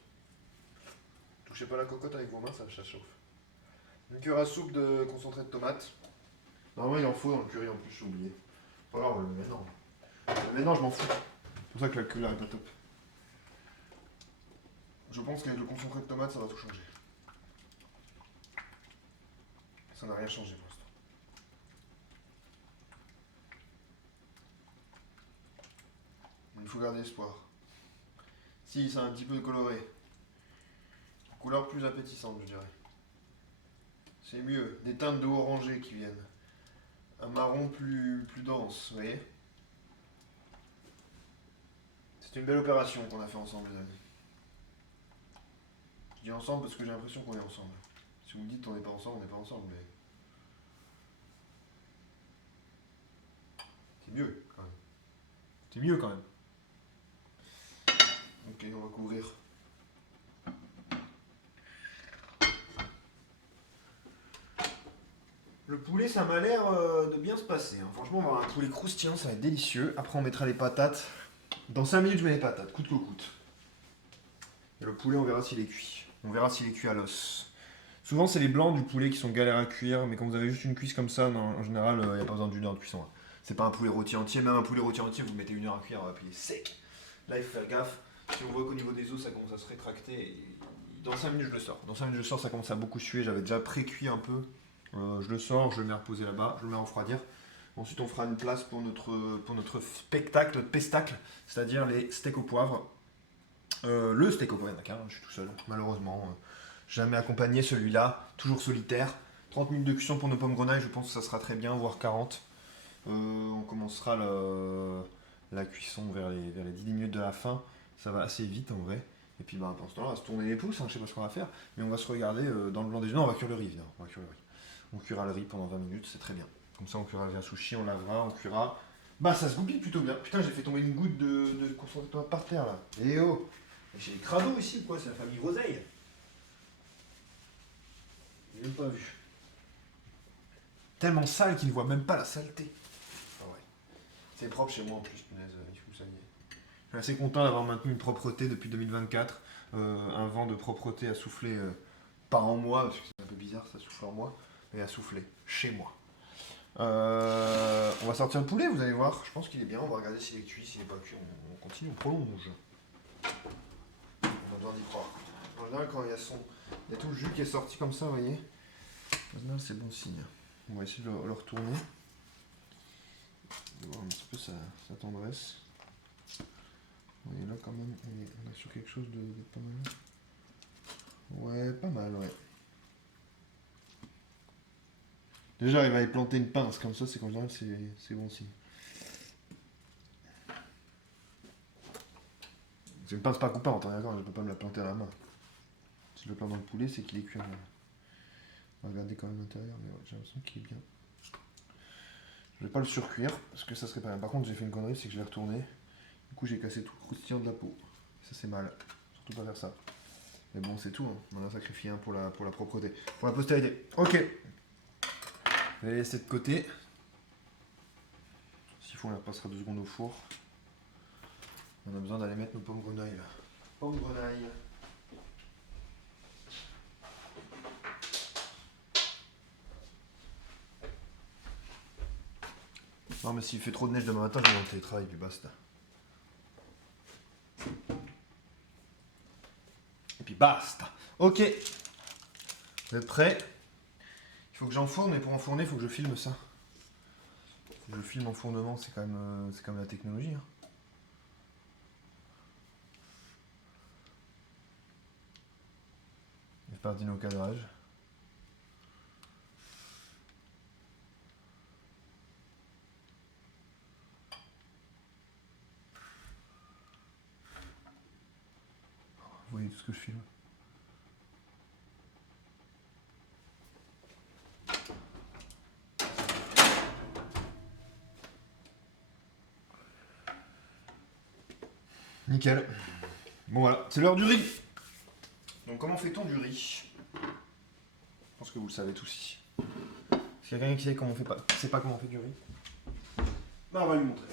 Touchez pas la cocotte avec vos mains, ça chauffe. Une cuillère à soupe de concentré de tomate. Normalement il en faut dans le curry en plus, j'ai oublié. Pas grave, le mélange. Le mélange, je m'en fous. C'est pour ça que la cuillère est pas top. Je pense qu'avec le concentré de tomate, ça va tout changer. Ça n'a rien changé pour l'instant. Il faut garder espoir. Si, ça a un petit peu coloré. Couleur plus appétissante, je dirais. C'est mieux. Des teintes de orangé qui viennent. Un marron plus dense, vous voyez? C'est une belle opération qu'on a fait ensemble, les amis. Je dis ensemble parce que j'ai l'impression qu'on est ensemble. Si vous me dites qu'on n'est pas ensemble, on n'est pas ensemble, mais... C'est mieux, quand même. C'est mieux, quand même. Ok, on va couvrir. Le poulet, ça m'a l'air de bien se passer. Hein. Franchement, on va avoir un poulet croustillant, ça va être délicieux. Après, on mettra les patates. Dans 5 minutes, je mets les patates, coûte que coûte. Et le poulet, on verra s'il est cuit. On verra s'il est cuit à l'os. Souvent, c'est les blancs du poulet qui sont galères à cuire, mais quand vous avez juste une cuisse comme ça, non, en général, il n'y a pas besoin d'1 heure de cuisson. Hein. C'est pas un poulet rôti entier, même un poulet rôti entier, vous mettez 1 heure à cuire, puis il est sec. Là, il faut faire gaffe. Si on voit qu'au niveau des os, ça commence à se rétracter, dans 5 minutes, je le sors. Dans 5 minutes, je le sors, ça commence à beaucoup suer. J'avais déjà pré-cuit un peu. Je le sors, je le mets à reposer là-bas, je le mets à refroidir. Ensuite, on fera une place pour notre spectacle, notre pestacle, c'est-à-dire les steaks au poivre. Le steak au poivre, il y en a qu'un, je suis tout seul, malheureusement. Jamais accompagné celui-là, toujours solitaire. 30 minutes de cuisson pour nos pommes grenailles, je pense que ça sera très bien, voire 40. On commencera la cuisson vers les 10 minutes de la fin. Ça va assez vite en vrai. Et puis bah, pendant ce temps-là, on va se tourner les pouces, hein, je sais pas ce qu'on va faire. Mais on va se regarder dans le blanc des yeux. Non, on va cuire le riz, évidemment. On cuira le riz pendant 20 minutes, c'est très bien. Comme ça, on cuira le riz à sushi, on lavera, on cuira. Bah, ça se goupille plutôt bien. Putain, j'ai fait tomber une goutte de concentré de tomate par terre là. Eh oh! J'ai des crados ici ou quoi? C'est la famille Groseille. J'ai même pas vu. Tellement sale qu'il ne voit même pas la saleté. Ah ouais. C'est propre chez moi en plus, punaise, il faut que ça y est. Je suis assez content d'avoir maintenu une propreté depuis 2024. Un vent de propreté a soufflé, pas en moi, parce que c'est un peu bizarre, ça souffle en moi, mais a soufflé chez moi. On va sortir le poulet, vous allez voir. Je pense qu'il est bien, on va regarder s'il est cuit, s'il n'est pas cuit. On continue, on prolonge. On a besoin d'y croire. En général, quand il y a tout le jus qui est sorti comme ça, vous voyez. En général, c'est bon signe. On va essayer de le retourner. On va voir un petit peu sa tendresse. Vous voyez là quand même, on est sur quelque chose de pas mal. Ouais, pas mal, ouais. Déjà, il va y planter une pince comme ça, c'est qu'en général, c'est bon signe. C'est une pince pas coupante, hein, d'accord, je ne peux pas me la planter à la main. Si je le plante dans le poulet, c'est qu'il est cuit. On va regarder quand même l'intérieur, mais ouais, j'ai l'impression qu'il est bien. Je vais pas le surcuire, parce que ça serait pas bien. Par contre, j'ai fait une connerie, c'est que je l'ai retourné. Du coup, j'ai cassé tout le croustillant de la peau. Ça, c'est mal. Surtout pas faire ça. Mais bon, c'est tout. Hein. On en a sacrifié un pour la propreté. Pour la postérité. Ok. Je vais laisser de côté. S'il faut, on la passera 2 secondes au four. On a besoin d'aller mettre nos pommes grenailles là. Pommes grenailles. Non, mais s'il fait trop de neige demain matin, je vais dans le télétravail, puis basta. Et puis basta. Ok. Vous êtes prêts? Il faut que j'enfourne, mais pour enfourner, il faut que je filme ça. Je filme enfournement, c'est quand même la technologie. Hein. C'est parti au cadrage. Vous voyez tout ce que je filme. Nickel. Bon voilà, c'est l'heure du riz. Donc comment fait-on du riz? Je pense que vous le savez tous ici. S'il y a quelqu'un qui sait comment on fait pas, qui sait pas comment on fait du riz, bah on va lui montrer.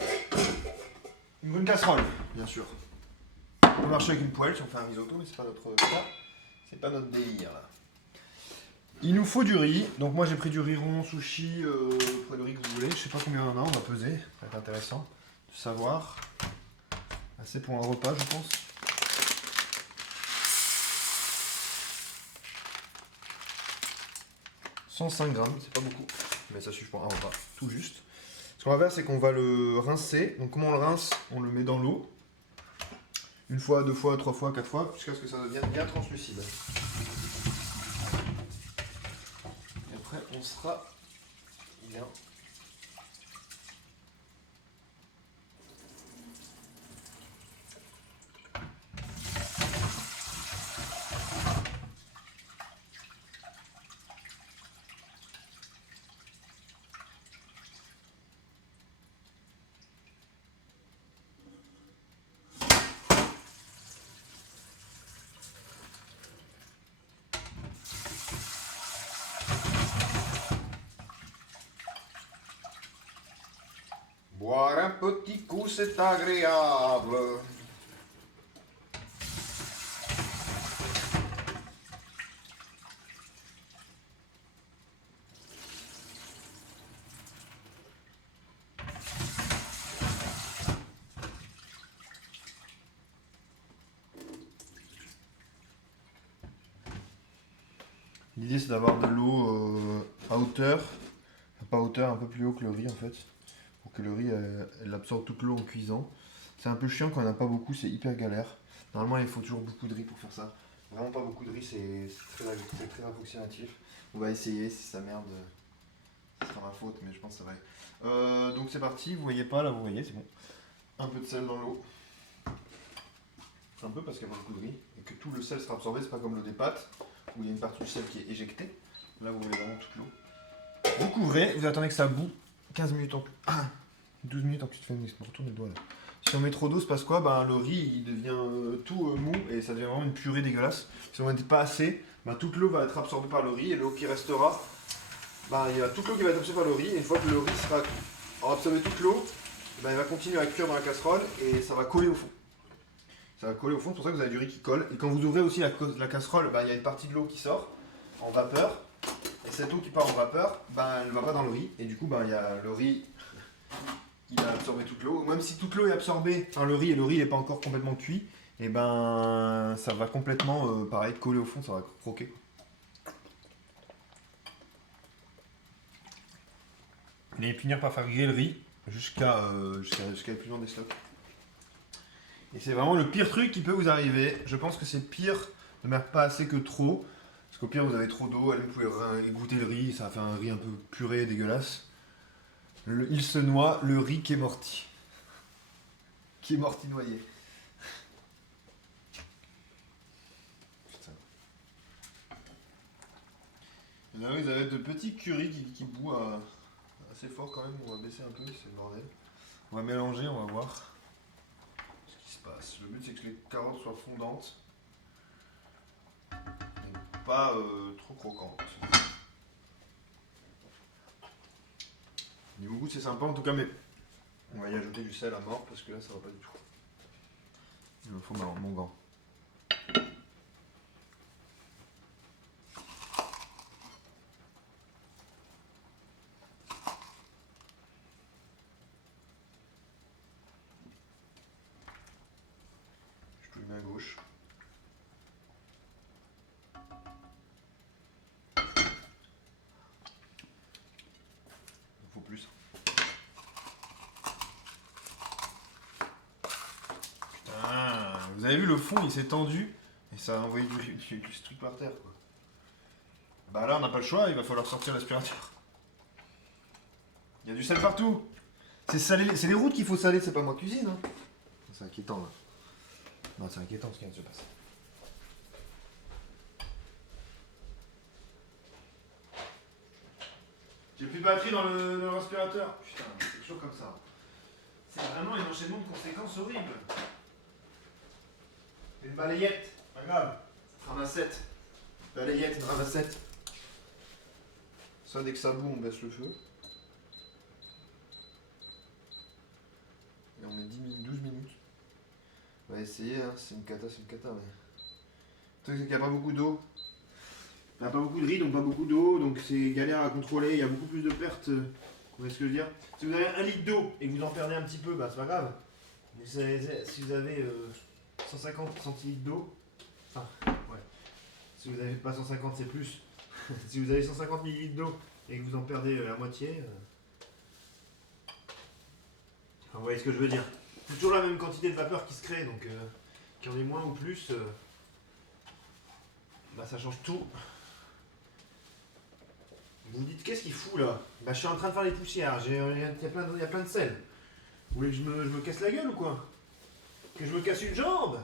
Une casserole, bien sûr. On peut marcher avec une poêle si on fait un risotto, mais c'est pas notre cas. C'est pas notre délire là. Il nous faut du riz. Donc moi j'ai pris du riz rond, sushi, prenez le riz que vous voulez. Je sais pas combien on en a, on va peser. Ça va être intéressant de savoir. Assez pour un repas, je pense. « 105 grammes, c'est pas beaucoup, mais ça suffit pour un repas, tout juste. Ce qu'on va faire, c'est qu'on va le rincer. Donc comment on le rince? On le met dans l'eau. Une fois, deux fois, trois fois, quatre fois, jusqu'à ce que ça devienne bien translucide. Et après, on sera bien. Boire un petit coup, c'est agréable. L'idée c'est d'avoir de l'eau à hauteur, pas à hauteur, un peu plus haut que le riz en fait, pour que le riz elle absorbe toute l'eau en cuisant. C'est un peu chiant quand on n'a pas beaucoup, c'est hyper galère. Normalement il faut toujours beaucoup de riz pour faire ça. Vraiment pas beaucoup de riz, c'est très approximatif. On va essayer, si ça merde, ce sera ma faute, mais je pense que ça va aller. Donc c'est parti, vous voyez pas là, vous voyez, c'est bon. Un peu de sel dans l'eau. Un peu parce qu'il y a pas beaucoup de riz, et que tout le sel sera absorbé, c'est pas comme l'eau des pâtes, où il y a une partie du sel qui est éjectée. Là vous voyez vraiment toute l'eau. Vous couvrez, vous attendez que ça bout 15 minutes en plus. 12 minutes en plus, tu fais une mix, retourne le doigt là. Si on met trop d'eau, c'est parce quoi? Ben, le riz il devient tout mou et ça devient vraiment une purée dégueulasse. Si on n'en met pas assez, ben, toute l'eau va être absorbée par le riz et l'eau qui restera, ben, il y a toute l'eau qui va être absorbée par le riz. Et une fois que le riz sera absorbé toute l'eau, ben, il va continuer à cuire dans la casserole et ça va coller au fond. Ça va coller au fond, c'est pour ça que vous avez du riz qui colle. Et quand vous ouvrez aussi la casserole, ben, il y a une partie de l'eau qui sort en vapeur. Et cette eau qui part en vapeur, ben, elle ne va pas dans le riz. Et du coup, ben, il y a le riz, il a absorbé toute l'eau. Même si toute l'eau est absorbée par le riz et le riz n'est pas encore complètement cuit, et ben ça va complètement, pareil, coller au fond, ça va croquer. Et finir par faire griller le riz jusqu'à l'épuisement des stocks. Et c'est vraiment le pire truc qui peut vous arriver. Je pense que c'est pire de mettre pas assez que trop. Parce qu'au pire, vous avez trop d'eau, allez, vous pouvez égoutter le riz, ça va faire un riz un peu puré, dégueulasse. Il se noie, le riz qui est morti. Qui est morti noyé. Putain. Et là, vous avez de petits currys qui bouent assez fort quand même. On va baisser un peu, c'est le bordel. On va mélanger, on va voir ce qui se passe. Le but, c'est que les carottes soient fondantes. Et pas trop croquantes. Niveau goût, c'est sympa en tout cas, mais on va y ajouter du sel à mort parce que là, ça va pas du tout. Il me faut mon gant. Je touche bien à gauche. Il faut plus. Putain, vous avez vu le fond, il s'est tendu et ça a envoyé du truc par terre quoi. Bah là, on n'a pas le choix, il va falloir sortir l'aspirateur. Il y a du sel partout. C'est les routes qu'il faut saler, c'est pas moi qui cuisine. Hein. C'est inquiétant là. Non, c'est inquiétant ce qui vient de se passer. J'ai plus de batterie dans le respirateur. Putain, c'est toujours comme ça. C'est vraiment un enchaînement de conséquences horribles. Une balayette, pas grave. Ça Ramassette. Balayette, ramassette. Ça, dès que ça bout, on baisse le feu. Et on met 10 minutes, 12 minutes. On va essayer, hein. C'est une cata, mais... Le truc, c'est qu'il n'y a pas beaucoup d'eau. Il n'y a pas beaucoup de riz, donc pas beaucoup d'eau, donc c'est galère à contrôler, il y a beaucoup plus de pertes. Vous voyez ce que je veux dire? Si vous avez 1 litre d'eau et que vous en perdez un petit peu, bah c'est pas grave. Mais si vous avez 150 centilitres d'eau, enfin, ouais. Si vous n'avez pas 150, c'est plus. Si vous avez 150 millilitres d'eau et que vous en perdez la moitié, enfin, vous voyez ce que je veux dire. C'est toujours la même quantité de vapeur qui se crée, donc qu'il y en ait moins ou plus, bah ça change tout. Vous vous dites, qu'est-ce qu'il fout là? Bah je suis en train de faire les poussières, il y a plein de sel. Vous voulez que je me casse la gueule ou quoi? Que je me casse une jambe?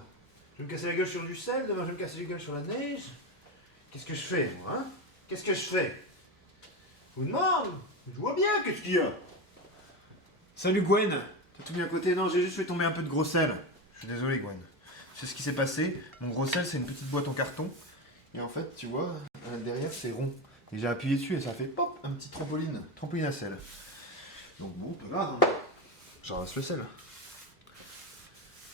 Je vais me casser la gueule sur du sel, demain je vais me casser la gueule sur la neige. Qu'est-ce que je fais moi, hein? Qu'est-ce que je fais? Je vous demande? Je vois bien, qu'est-ce qu'il y a? Salut Gwen, t'as tout mis à côté? Non, j'ai juste fait tomber un peu de gros sel. Je suis désolé Gwen. C'est ce qui s'est passé. Mon gros sel, c'est une petite boîte en carton. Et en fait, tu vois, derrière c'est rond. Et j'ai appuyé dessus et ça fait pop, un petit trampoline à sel. Donc bon, pas grave, hein. J'en ramasse le sel.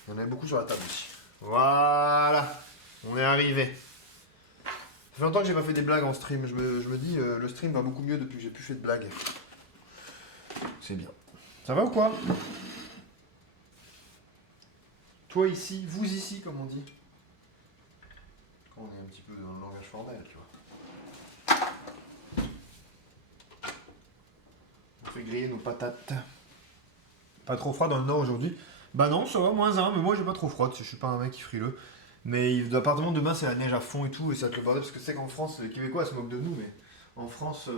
Il y en avait beaucoup sur la table aussi. Voilà, on est arrivé. Ça fait longtemps que j'ai pas fait des blagues en stream. Je me dis, le stream va beaucoup mieux depuis que j'ai plus fait de blagues. C'est bien. Ça va ou quoi? Toi ici, vous ici, comme on dit. On est un petit peu dans le langage formel, tu vois. On fait griller nos patates. Pas trop froid dans le nord aujourd'hui. Bah non, ça va, -1, mais moi j'ai pas trop froid, je suis pas un mec frileux. Mais l'appartement demain c'est la neige à fond et tout, et ça va être le bordel, parce que c'est qu'en France, les Québécois se moquent de nous, mais en France,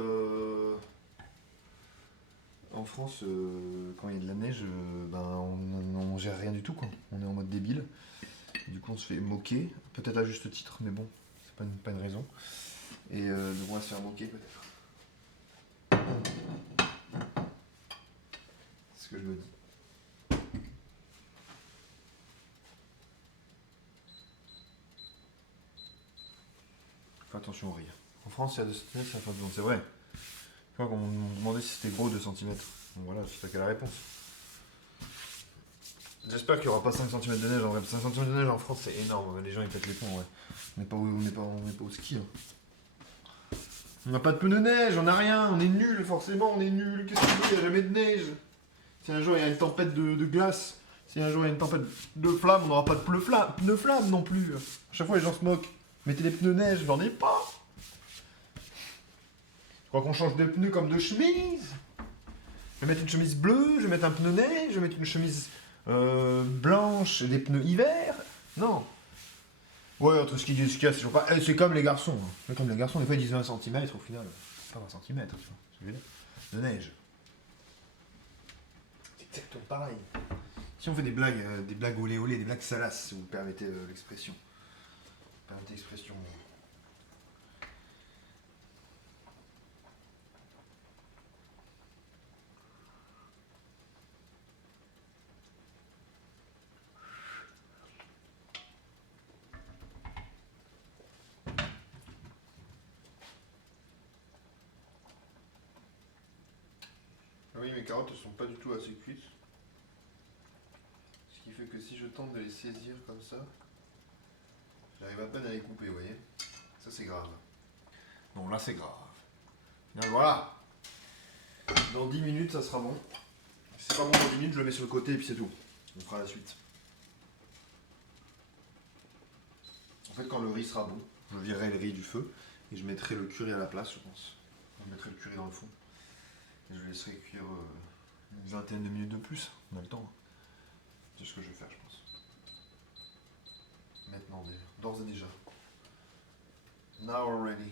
quand il y a de la neige, ben on gère rien du tout, quoi. On est en mode débile. Du coup on se fait moquer, peut-être à juste titre, mais bon, c'est pas une raison. Et donc on va se faire moquer peut-être. C'est ce que je me dis. Fais attention au rire. En France, il y a 2 cm, ça fait bon, c'est vrai. Je crois qu'on me demandait si c'était gros 2 cm. Donc voilà, je sais quelle la réponse. J'espère qu'il n'y aura pas 5 cm de neige en vrai. 5 cm de neige en France, c'est énorme. Les gens ils pètent les plombs, ouais. On n'est pas au ski. Hein. On n'a pas de pneus de neige, on n'a rien. On est nul, forcément, on est nul. Qu'est-ce que tu veux? Il n'y a jamais de neige. Si un jour il y a une tempête de glace, si un jour il y a une tempête de flamme, on n'aura pas de pneus flamme non plus. À chaque fois, les gens se moquent. Mettez des pneus neige, j'en ai pas. Je crois qu'on change de pneus comme de chemise. Je vais mettre une chemise bleue, je vais mettre un pneu neige, je vais mettre une chemise blanche et des pneus hiver. Non. Ouais, entre ski et ski, c'est toujours pas. C'est comme les garçons. Hein. C'est comme les garçons, des fois ils disent 20 cm, au final, c'est pas 20 cm, tu vois. Ce que je veux dire. De neige. C'est exactement pareil. Si on fait des blagues olé olé, des blagues salaces, si vous me permettez l'expression. Permettez l'expression. Ah oui, mes carottes ne sont pas du tout assez cuites. Ce qui fait que si je tente de les saisir comme ça, j'arrive à peine à les couper, vous voyez. Ça c'est grave. Non, là c'est grave. Bien, voilà. Dans 10 minutes, ça sera bon. Si c'est pas bon dans 10 minutes, je le mets sur le côté et puis c'est tout. On fera la suite. En fait, quand le riz sera bon, je virerai le riz du feu et je mettrai le curry à la place, je pense. Je mettrai le curry dans le fond. Et je le laisserai cuire une vingtaine de minutes de plus. On a le temps. C'est ce que je vais faire, je pense. Maintenant, d'ores et déjà. Now already.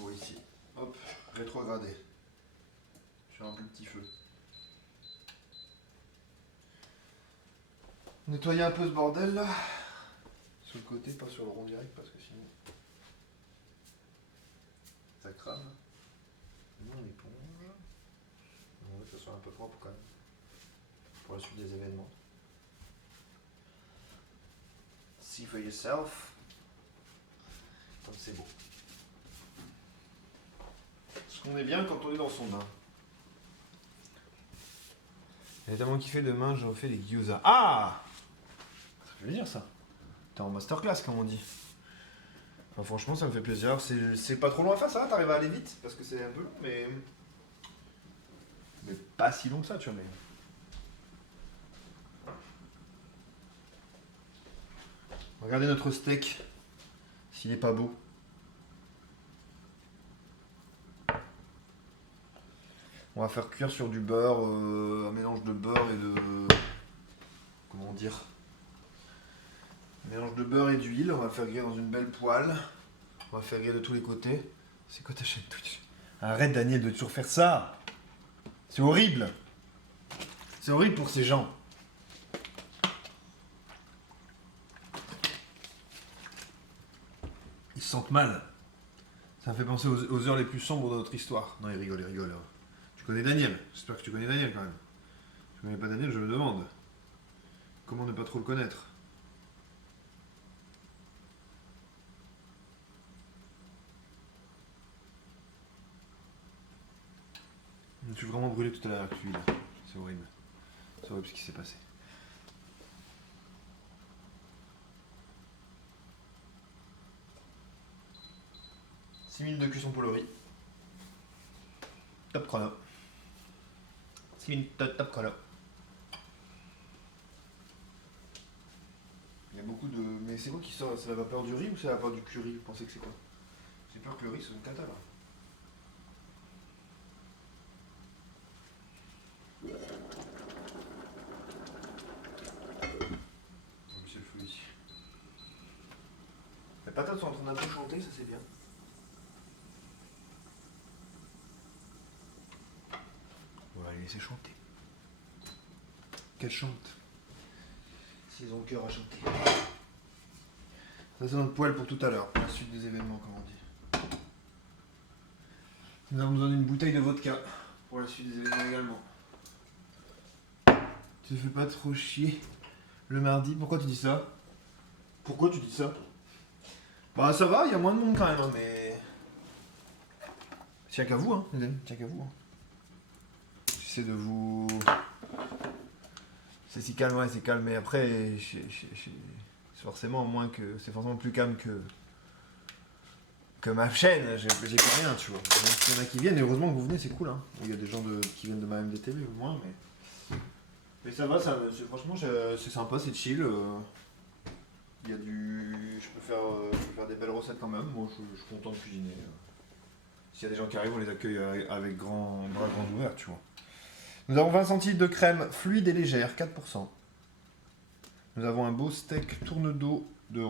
Oh, ici. Hop, rétrogradé. Sur un plus petit feu. Nettoyer un peu ce bordel là. Sur le côté, pas sur le rond direct parce que sinon ça crame. Non, l'éponge. On veut que ça soit un peu propre quand même. Pour la suite des événements. for yourself. Comme c'est beau. Parce qu'on est bien quand on est dans son bain. J'ai tellement kiffé, demain je refais les gyoza. Ah! Ça fait plaisir ça. T'es en masterclass comme on dit. Enfin, franchement ça me fait plaisir. C'est pas trop loin à faire ça, t'arrives à aller vite. Parce que c'est un peu long mais... Mais pas si long que ça tu vois mais... Regardez notre steak, s'il est pas beau. On va faire cuire sur du beurre, un mélange de beurre et de... Comment dire? Un mélange de beurre et d'huile, on va le faire cuire dans une belle poêle. On va faire cuire de tous les côtés. C'est quoi ta chaîne Twitch? Arrête Daniel de toujours faire ça. C'est horrible. C'est horrible pour ces gens. Ils se sentent mal. Ça me fait penser aux heures les plus sombres de notre histoire. Non, il rigole, il rigole. Tu connais Daniel. J'espère que tu connais Daniel quand même. Tu connais pas Daniel, je me demande. Comment ne pas trop le connaître? Je suis vraiment brûlé tout à l'heure avec l'huile. C'est horrible. C'est horrible ce qui s'est passé. 6 minutes de cuisson pour le riz. Top chrono. 6 minutes top chrono. Il y a beaucoup de... Mais c'est quoi qui sort? C'est la vapeur du riz ou c'est la vapeur du curry? Vous pensez que c'est quoi? J'ai peur que le riz soit une cata là. Monsieur le fou ici. Les patates sont en train d'un peu chanter, ça c'est bien. On va les laisser chanter. Qu'elles chantent. S'ils ont le cœur à chanter. Ça c'est notre poêle pour tout à l'heure, pour la suite des événements comme on dit. Nous avons besoin d'une bouteille de vodka pour la suite des événements également. Tu te fais pas trop chier le mardi? Pourquoi tu dis ça? Pourquoi tu dis ça? Bah ça va, il y a moins de monde quand même, hein, mais... Tiens qu'à vous, hein, les amis, tiens qu'à vous. Hein. J'essaie de vous... C'est si calme, ouais, c'est calme, mais après, c'est forcément moins que... C'est forcément plus calme que ma chaîne, j'ai plus rien, tu vois. Donc il y en a qui viennent, et heureusement que vous venez, c'est cool, hein. Il y a des gens qui viennent de ma MDTV, au moins, mais ça va, franchement, c'est sympa, c'est chill. Il y a du... Je peux faire des belles recettes quand même, moi je suis content de cuisiner. S'il y a des gens qui arrivent, on les accueille avec bras grands ouverts, tu vois. Nous avons 20 centilitres de crème fluide et légère, 4%. Nous avons un beau steak tourne d'eau de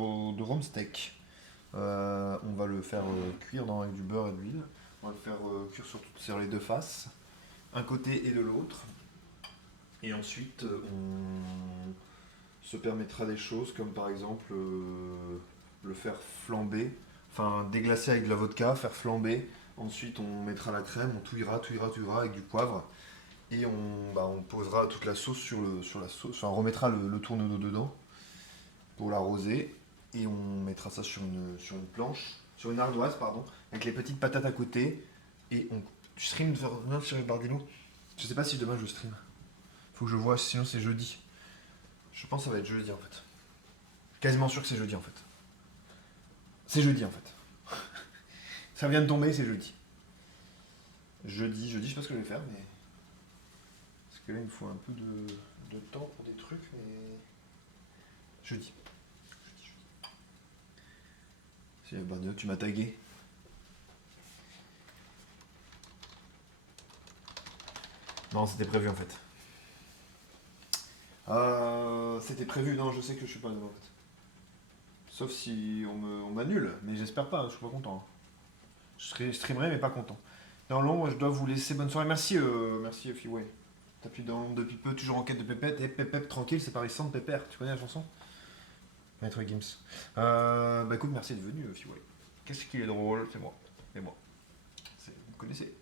rhum steak. On va le faire cuire avec du beurre et de l'huile. On va le faire cuire sur les deux faces, un côté et de l'autre. Et ensuite, on se permettra des choses comme par exemple le faire flamber, enfin déglacer avec de la vodka, faire flamber. Ensuite, on mettra la crème, on touillera avec du poivre. Et on posera toute la sauce sur la sauce, enfin on remettra le tourne d'eau dedans pour l'arroser. Et on mettra ça sur une planche, sur une ardoise, pardon, avec les petites patates à côté. Et tu stream demain sur les Bardino? Je sais pas si demain je stream. Faut que je vois, sinon c'est jeudi. Je pense que ça va être jeudi en fait. Quasiment sûr que c'est jeudi en fait. C'est jeudi en fait. Ça vient de tomber, c'est jeudi. Jeudi, je sais pas ce que je vais faire, mais... Parce que là il me faut un peu de temps pour des trucs, mais... Jeudi. C'est Bardino, tu m'as tagué. Non, c'était prévu en fait. C'était prévu, non, je sais que je suis pas dedans en fait. Sauf si on m'annule, mais j'espère pas, je suis pas content. Je streamerai mais pas content. Dans l'ombre, je dois vous laisser bonne soirée. Merci, merci Fiway. T'appuies dans l'ombre depuis peu, toujours en quête de pépette. Et pépette tranquille, c'est Paris sans pépère. Tu connais la chanson? Maître Gims. Bah écoute, merci d'être venu Fiway. Qu'est-ce qui est drôle? C'est moi. Et moi. Vous me connaissez.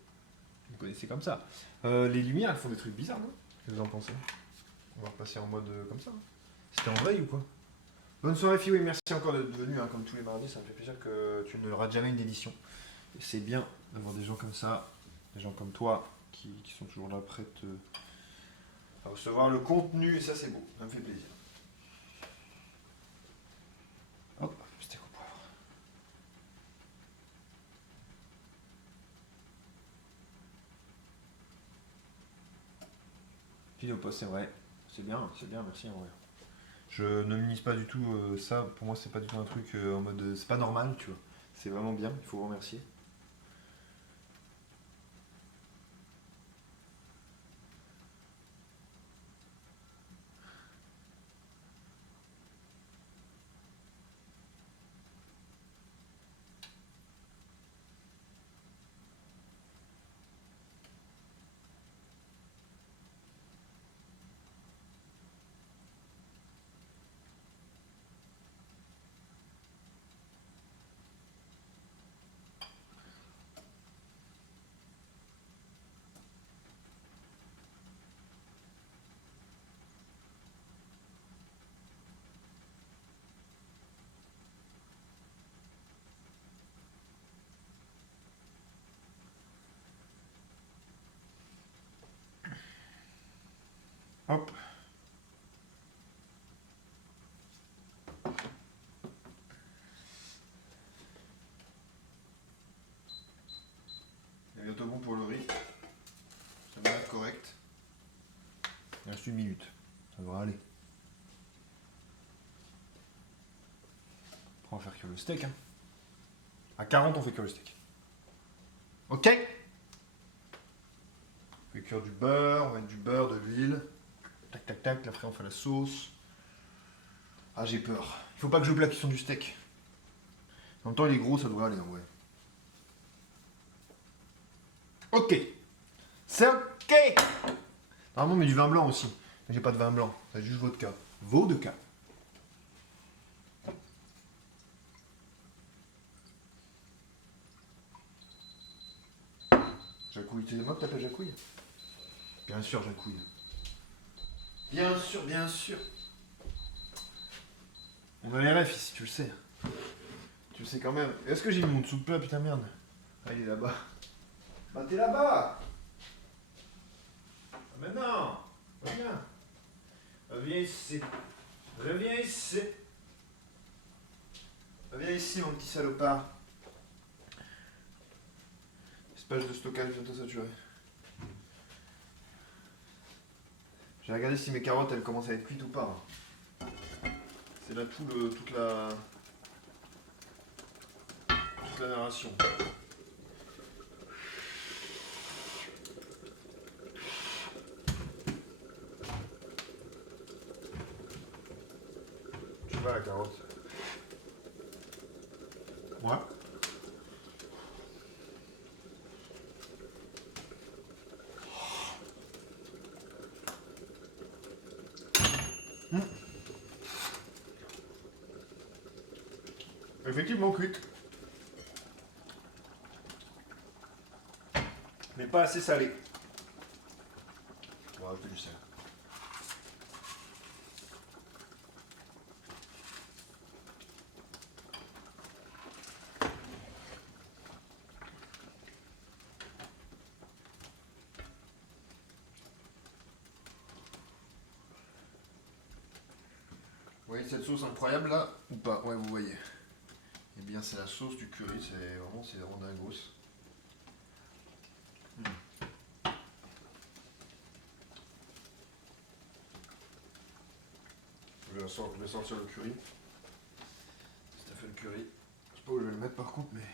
Vous me connaissez comme ça. Les lumières, elles font des trucs bizarres, non? Qu'est-ce que vous en pensez? On va repasser en mode comme ça. C'était en veille ou quoi? Bonne soirée, Fiou, et merci encore d'être venu, hein, comme tous les mardis. Ça me fait plaisir que tu ne rates jamais une édition. Et c'est bien d'avoir des gens comme ça, des gens comme toi, qui sont toujours là prêts à recevoir le contenu, et ça, c'est beau. Ça me fait plaisir. Hop, steak au poivre. Fil au poste, c'est vrai. C'est bien, merci en vrai. Je ne minimise pas du tout ça. Pour moi, c'est pas du tout un truc en mode. C'est pas normal, tu vois. C'est vraiment bien, il faut vous remercier. Hop. C'est bientôt bon pour le riz. Ça va être correct. Il reste une minute. Ça devrait aller. Après, on va faire cuire le steak. Hein. À 40, on fait cuire le steak. Ok. On fait cuire du beurre, on va mettre du beurre, de l'huile. Tac, tac, tac. Après, on fait la sauce. Ah, j'ai peur. Il faut pas que je plaque la cuisson du steak. En même temps, il est gros, ça devrait aller en vrai. Ok. C'est ok. Normalement, on met du vin blanc aussi. Mais j'ai pas de vin blanc. C'est juste vodka. Vodka. Jacouille. C'est moi que t'appelles Jacouille? Bien sûr, Jacouille. Bien sûr, bien sûr. On a les refs ici, tu le sais. Tu le sais quand même. Est-ce que j'ai mis mon dessous de plat, putain merde? Ah, il est là-bas. Bah, t'es là-bas! Ah, mais non! Reviens! Reviens ici. Reviens ici. Reviens ici, mon petit salopard. L'espace de stockage est bientôt saturé. J'ai regardé si mes carottes elles commencent à être cuites ou pas. C'est là toute la narration. Tu vois la carotte? Ouais. Effectivement cuite. Mais pas assez salé. On va rajouter du sel. Vous voyez cette sauce incroyable là? Ou pas? Ouais, vous voyez. Eh bien, c'est la sauce du curry, c'est vraiment dingos. Je vais sortir le curry. C'est fait le curry. Je sais pas où je vais le mettre par contre, mais.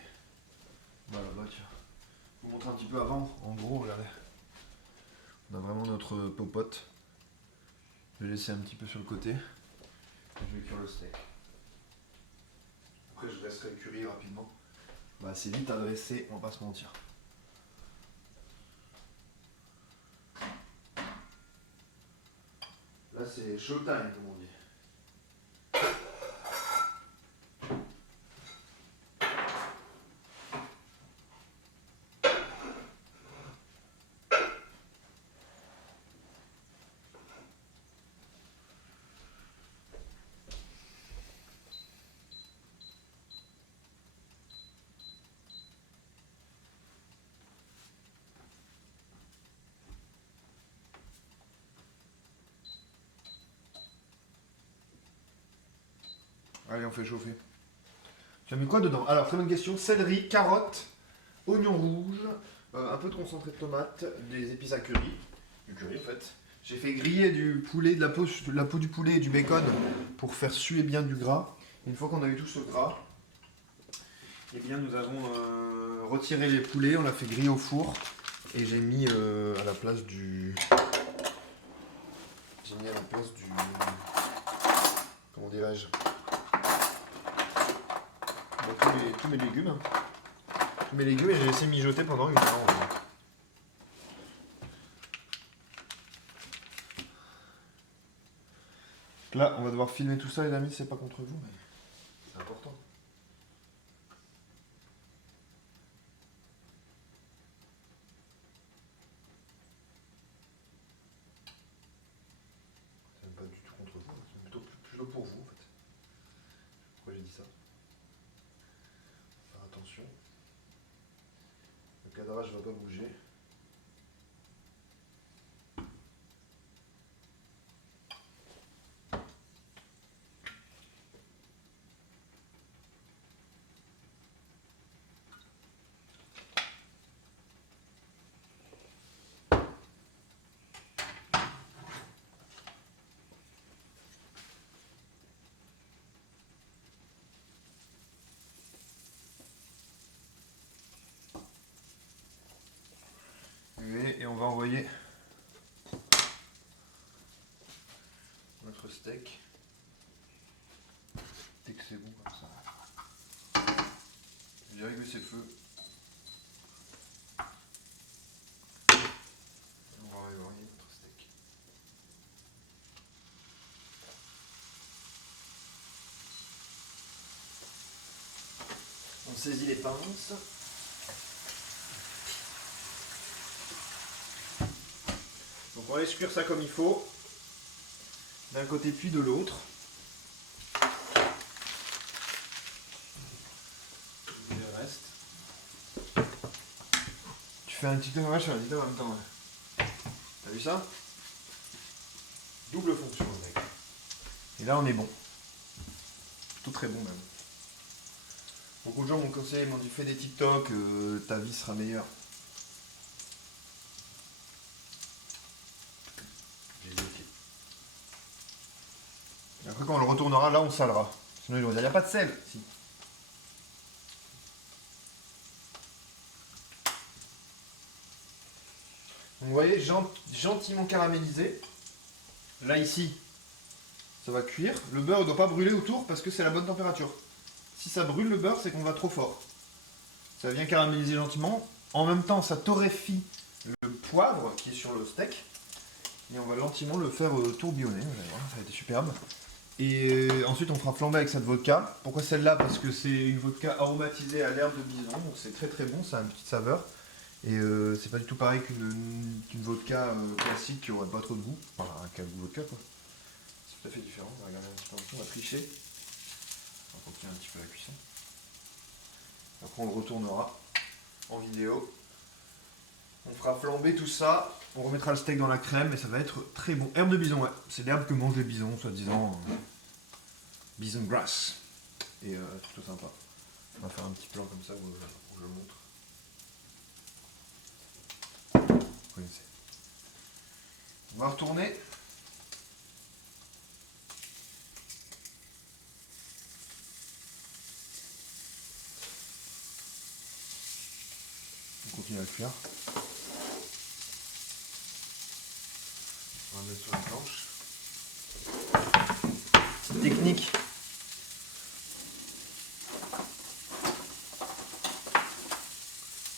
Voilà, bah tiens. Je vous montre un petit peu avant. En gros, regardez. On a vraiment notre popote. Je vais laisser un petit peu sur le côté. Et je vais cuire le steak. Après, je dresserai le curry rapidement. Bah, c'est vite à dresser, on va pas se mentir. Là, c'est showtime, comme on dit. Allez, on fait chauffer. Tu as mis quoi dedans? Alors, très bonne question. Céleri, carottes, oignons rouges, un peu de concentré de tomate, des épices à curry. Du curry, en fait. J'ai fait griller du poulet, de la peau du poulet et du bacon pour faire suer bien du gras. Une fois qu'on a eu tout ce gras, eh bien, nous avons retiré les poulets, on l'a fait griller au four. Et j'ai mis à la place du... J'ai mis à la place du... Comment dirais-je? Bon, tous mes légumes. Tous mes légumes et j'ai laissé mijoter pendant 1 heure. Là, on va devoir filmer tout ça, les amis, c'est pas contre vous, mais c'est important. C'est même pas du tout contre vous, c'est plutôt pour vous, en fait. Pourquoi j'ai dit ça? Faire attention. Le cadrage va pas bouger. Et on va envoyer notre steak. Dès que c'est bon comme ça. J'ai réglé ses feux. On va envoyer notre steak. On saisit les pinces. Donc on va laisser cuire ça comme il faut. D'un côté puis de l'autre. Le reste. Tu fais un TikTok, ouais, je fais un TikTok en même temps. Ouais. T'as vu ça? Double fonction, mec. Et là on est bon. Plutôt très bon même. Beaucoup de gens m'ont conseillé, ils m'ont dit fais des TikTok, ta vie sera meilleure. J'ai dit ok. Et après quand on le retournera, là on salera. Sinon ils vont dire, il n'y a pas de sel. Si. Donc vous voyez, gentiment caramélisé. Là ici, ça va cuire. Le beurre ne doit pas brûler autour parce que c'est la bonne température. Si ça brûle le beurre, c'est qu'on va trop fort. Ça vient caraméliser gentiment. En même temps, ça torréfie le poivre qui est sur le steak. Et on va gentiment le faire tourbillonner. Vous allez voir, ça va être superbe. Et ensuite, on fera flamber avec cette vodka. Pourquoi celle-là? Parce que c'est une vodka aromatisée à l'herbe de bison. Donc c'est très très bon, ça a une petite saveur. Et c'est pas du tout pareil qu'une vodka classique qui aurait pas trop de goût. Enfin, un goût vodka quoi. C'est tout à fait différent. On va regarder un petit peu en dessous, on va tricher. On va continuer un petit peu la cuisson. Après on le retournera en vidéo. On fera flamber tout ça. On remettra le steak dans la crème et ça va être très bon. Herbe de bison, ouais. C'est l'herbe que mangent les bisons, soi-disant. Bison grass. Et plutôt sympa. On va faire un petit plan comme ça où je le montre. Vous connaissez. On va retourner. On continue à cuire. On va le mettre sur la planche. C'est technique.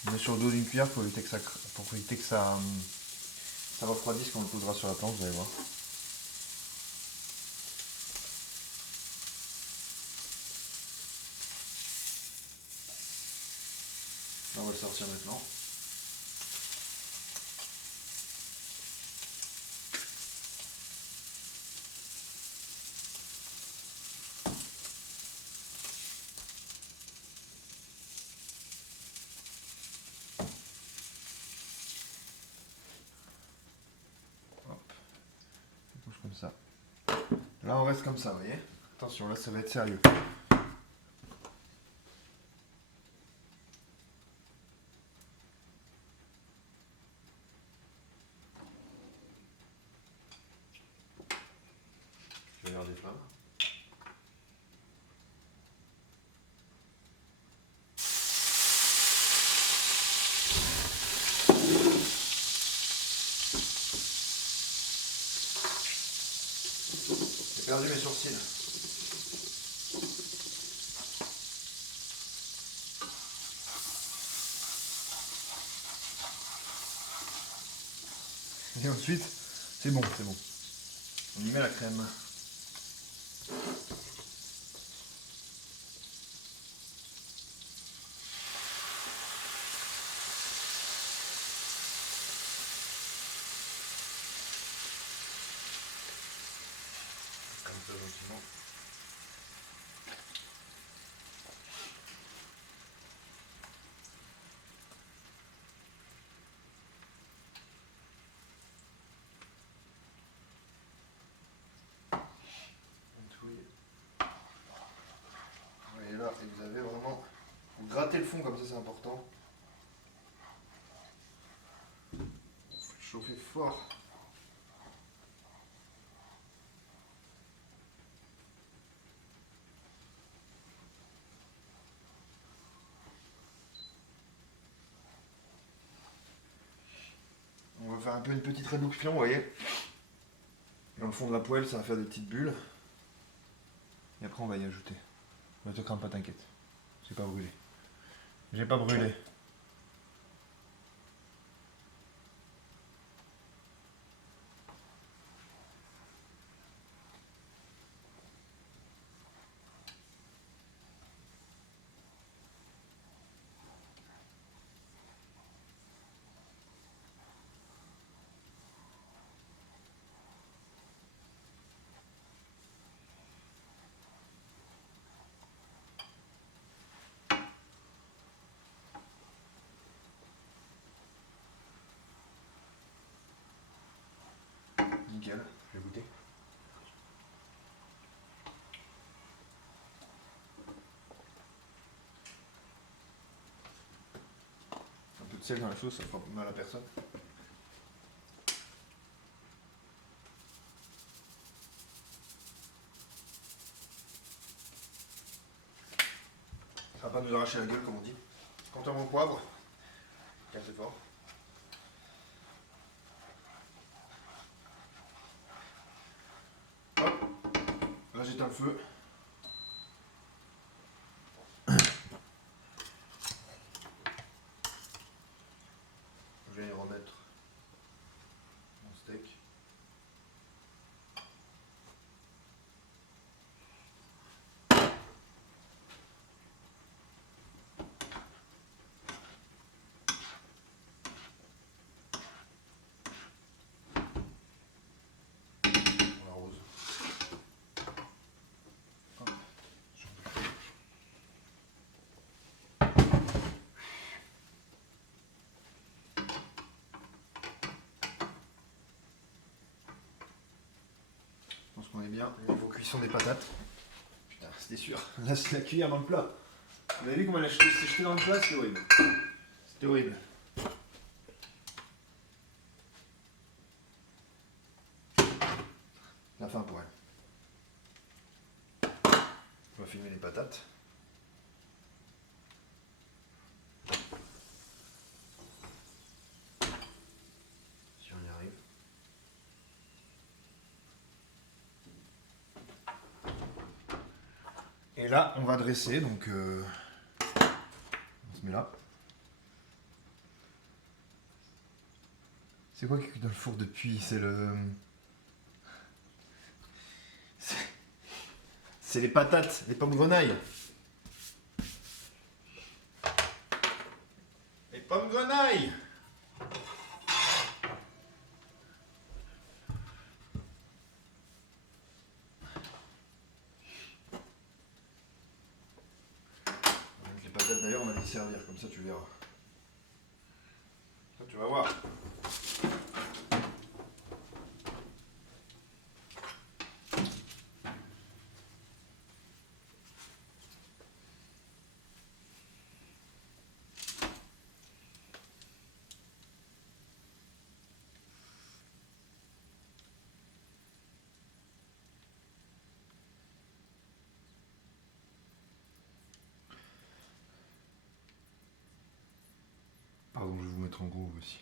On met sur le dos d'une cuillère pour éviter que ça refroidisse quand on le posera sur la planche, vous allez voir. On va le sortir maintenant. Hop, on touche comme ça. Là on reste comme ça, vous voyez. Attention, là ça va être sérieux. Je vais garder flamme. J'ai perdu mes sourcils. Et ensuite, c'est bon, c'est bon. On y met la crème. Comme ça, gentiment. Et là, et vous avez vraiment... Vous grattez le fond comme ça, c'est important. Vous chauffez fort. On va faire un peu une petite réduction, vous voyez. Dans le fond de la poêle, ça va faire des petites bulles. Et après, on va y ajouter. Ne te crame pas, t'inquiète. J'ai pas brûlé. J'ai pas brûlé. Nickel, je vais goûter. Un peu de sel dans la sauce, ça fera pas mal à personne. Ça va pas nous arracher la gueule, comme on dit. Quant à mon poivre, cassez fort. Hop, là j'éteins le feu. Je vais y remettre mon steak. On l'arrose. Hop. Je pense qu'on est bien. Niveau cuisson des patates. Putain, c'était sûr. Là, c'est la cuillère dans le plat. Vous avez vu comment elle a jeté dans le plat? C'était horrible. C'était horrible. La fin pour elle. On va filmer les patates. Si on y arrive. Et là, on va dresser, donc on se met là. C'est quoi qui est dans le four depuis? C'est le... C'est les patates, les pommes grenailles. Les pommes grenailles. Avec les patates d'ailleurs, on va les servir, comme ça tu verras. Ça tu vas voir. Pardon, je vais vous mettre en gros aussi.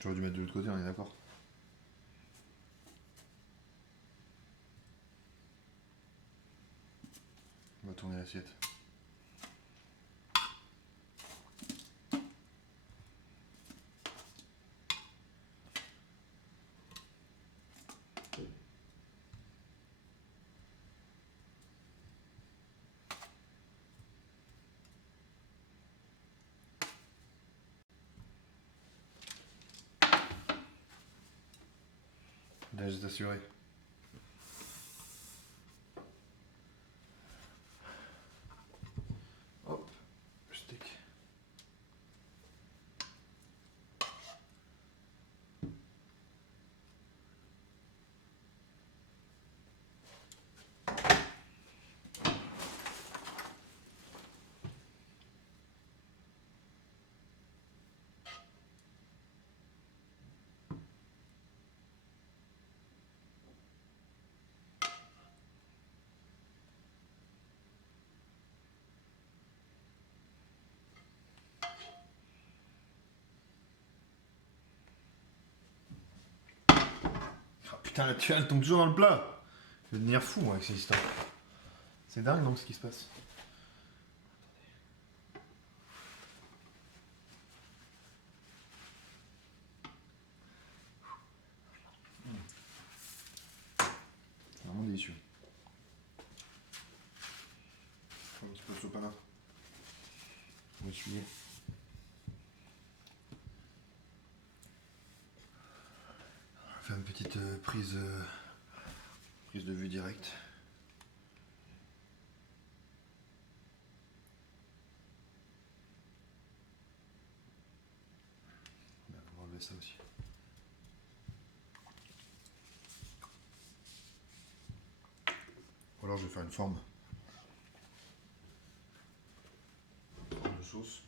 J'aurais dû mettre de l'autre côté, on est d'accord. On va tourner l'assiette. Là, je t'assurer. Hop, steak. Oh, putain, la tuile tombe toujours dans le plat. Je vais devenir fou moi avec ces histoires. C'est dingue donc ce qui se passe. C'est vraiment délicieux. Un petit peu de sopalin. On va essuyer. On va faire une petite prise de vue directe. On va enlever ça aussi. Ou alors je vais faire une forme de sauce.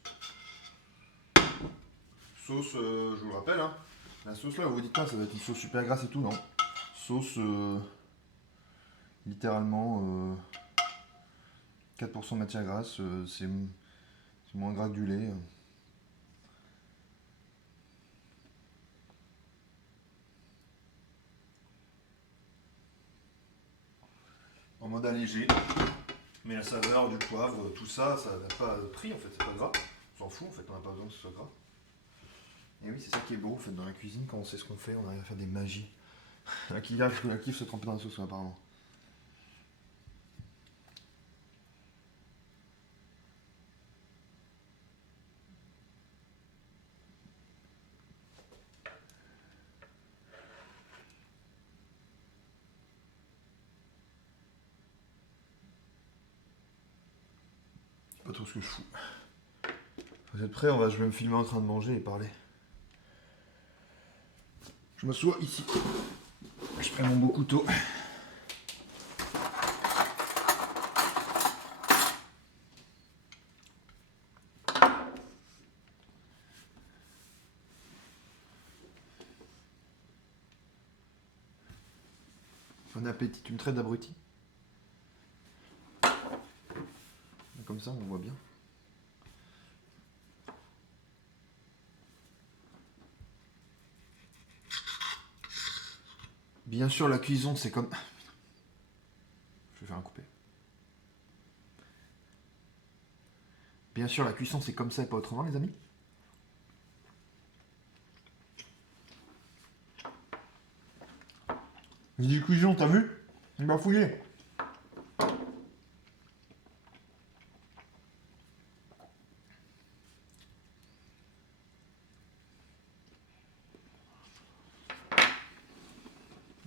Sauce, je vous le rappelle, hein, la sauce là, vous vous dites pas, ça va être une sauce super grasse et tout, non. Sauce, littéralement 4% de matière grasse, c'est moins gras que du lait. En mode allégé, mais la saveur du poivre, tout ça, ça n'a pas de prix en fait, c'est pas gras. On s'en fout en fait, on n'a pas besoin que ce soit gras. Et oui, c'est ça qui est beau en fait dans la cuisine, quand on sait ce qu'on fait, on arrive à faire des magies. La kiffe se tremper dans la sauce apparemment. C'est pas trop ce que je fous. Vous êtes prêts? Je vais me filmer en train de manger et parler. Je m'assois ici. Je prends mon beau couteau. Bon appétit, tu me traites d'abruti? Comme ça, on voit bien. Bien sûr, la cuisson, c'est comme... Je vais faire un coupé. Bien sûr, la cuisson, c'est comme ça et pas autrement, les amis. Je dis cuisson, t'as vu? Il m'a fouillé.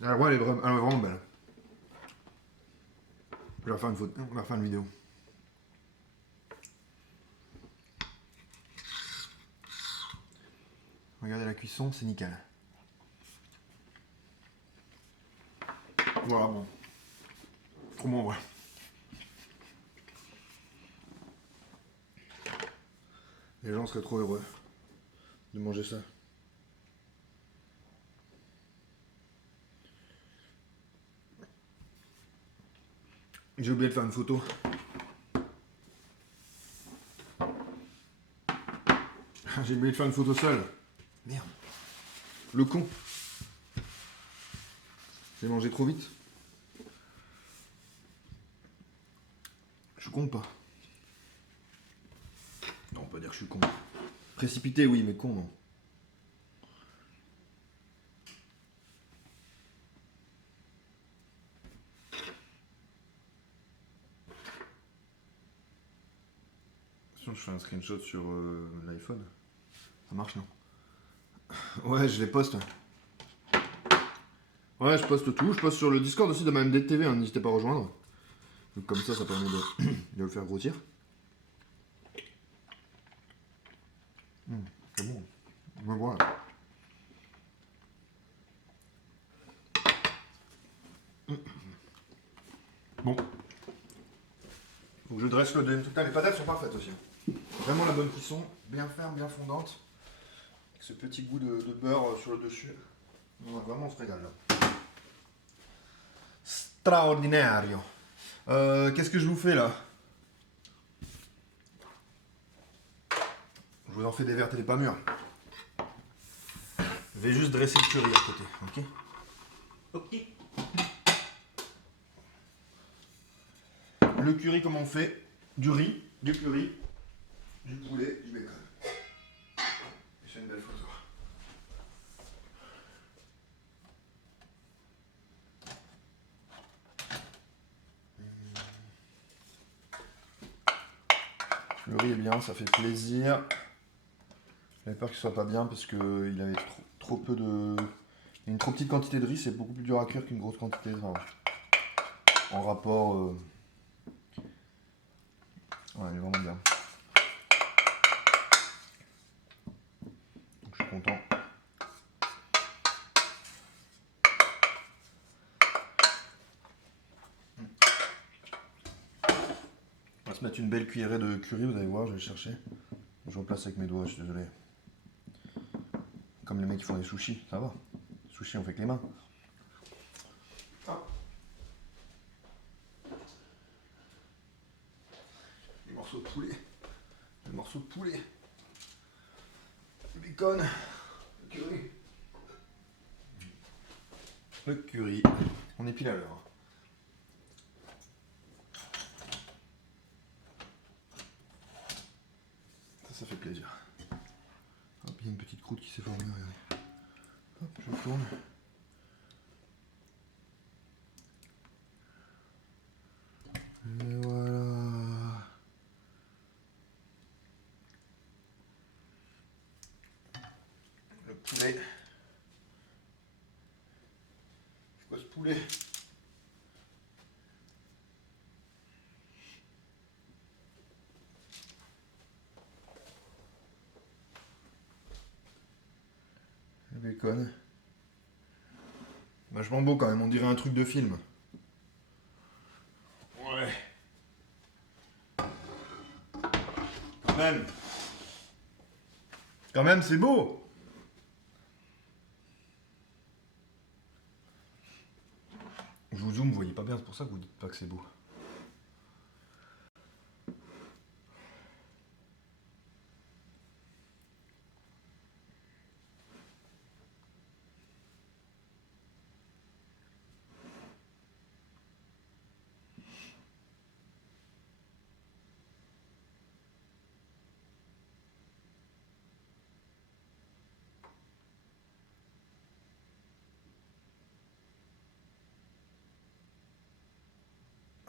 Ah ouais, elle est vraiment belle. Je vais faire une photo, on va faire une vidéo. Regardez la cuisson, c'est nickel. Voilà, bon. Trop bon, ouais. Les gens seraient trop heureux de manger ça. J'ai oublié de faire une photo. J'ai oublié de faire une photo seule. Merde. Le con. J'ai mangé trop vite. Je suis con ou pas? Non, on peut dire que je suis con. Précipité, oui, mais con, non. Sinon, je fais un screenshot sur l'iPhone. Ça marche, non? Ouais, je les poste. Ouais, je poste tout. Je poste sur le Discord aussi de ma MD TV, hein, n'hésitez pas à rejoindre. Donc, comme ça permet de le faire grossir. C'est bon. Me voilà. Bon. Faut que je dresse le deuxième truc. Les patates sont parfaites aussi. Vraiment la bonne cuisson. Bien ferme, bien fondante. Avec ce petit goût de beurre sur le dessus. Vraiment, on se régale là. Straordinario. Qu'est-ce que je vous fais là? Je vous en fais des vertes et des pas mûres. Je vais juste dresser le curry à côté, ok? Ok. Le curry, comment on fait? Du riz, du curry, du poulet, du bacon. C'est une belle photo. Le riz est bien, ça fait plaisir. J'avais peur qu'il soit pas bien parce qu'il avait trop peu de... Une trop petite quantité de riz, c'est beaucoup plus dur à cuire qu'une grosse quantité. Enfin, en rapport... Ouais, il est vraiment bien. Donc, je suis content. On va se mettre une belle cuillerée de curry, vous allez voir, je vais le chercher. Je replace avec mes doigts, je suis désolé. Comme les mecs qui font des sushis, ça va. Les sushis, on fait que les mains. Ah. Les morceaux de poulet. Les morceaux de poulet. Le bacon. Le curry. Le curry. On est pile à l'heure. Ça fait plaisir. Hop, il y a une petite croûte qui s'est formée. Regardez. Hop, je tourne. Et voilà. Le poulet. C'est quoi ce poulet? Le bacon. Vachement beau quand même, on dirait un truc de film. Ouais. Quand même. Quand même, c'est beau. Je vous zoome, vous voyez pas bien, c'est pour ça que vous dites pas que c'est beau.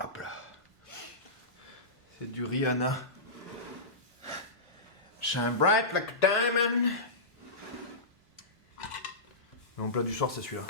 Hop là. C'est du Rihanna. Shine bright like a diamond. Mon plat du soir, c'est celui-là.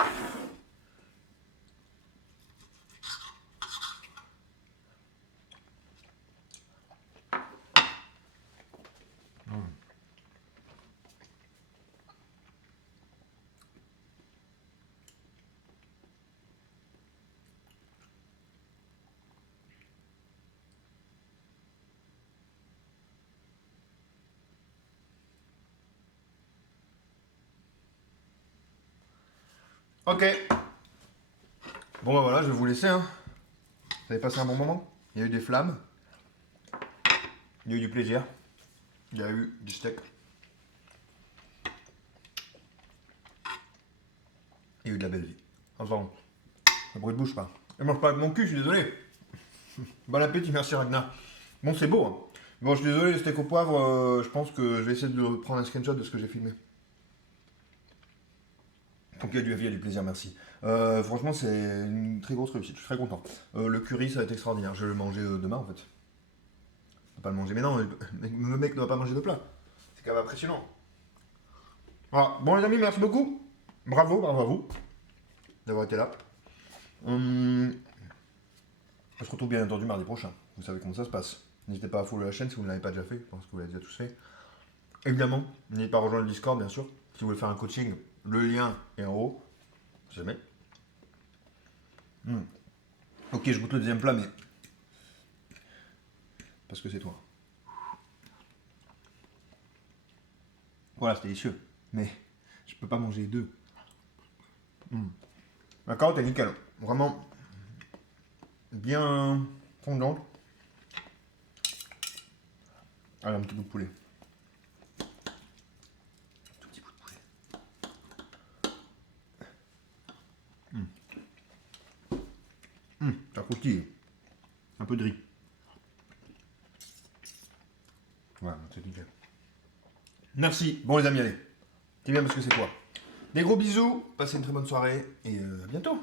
Ok. Bon bah voilà, je vais vous laisser. Hein. Vous avez passé un bon moment? Il y a eu des flammes. Il y a eu du plaisir. Il y a eu du steak. Il y a eu de la belle vie. Enfin, le bruit de bouche pas. Je mange pas avec mon cul, je suis désolé. Bon appétit, merci Ragnar. Bon, c'est beau. Hein. Bon, je suis désolé, le steak au poivre, je pense que je vais essayer de prendre un screenshot de ce que j'ai filmé. Donc il y a du avis, il y a du plaisir, merci. Franchement, c'est une très grosse réussite, je suis très content. Le curry, ça va être extraordinaire. Je vais le manger demain en fait. Je vais pas le manger, mais non, le mec ne va pas manger de plat. C'est quand même impressionnant. Voilà. Bon les amis, merci beaucoup. Bravo à vous d'avoir été là. On se retrouve bien entendu mardi prochain. Vous savez comment ça se passe. N'hésitez pas à follow la chaîne si vous ne l'avez pas déjà fait. Je pense que vous l'avez déjà tous fait. Évidemment, n'hésitez pas à rejoindre le Discord, bien sûr. Si vous voulez faire un coaching, le lien est en haut. Jamais. Ok, je goûte le deuxième plat, mais... parce que c'est toi. Voilà, c'est délicieux. Mais je peux pas manger deux. La carotte est nickel. Vraiment bien fondante. Allez, un petit bout de poulet. Un tout petit bout de poulet. Ça croustille. Un peu de riz. Voilà, c'est nickel. Merci. Bon les amis, allez. C'est bien parce que c'est toi. Des gros bisous. Passez une très bonne soirée. Et à bientôt.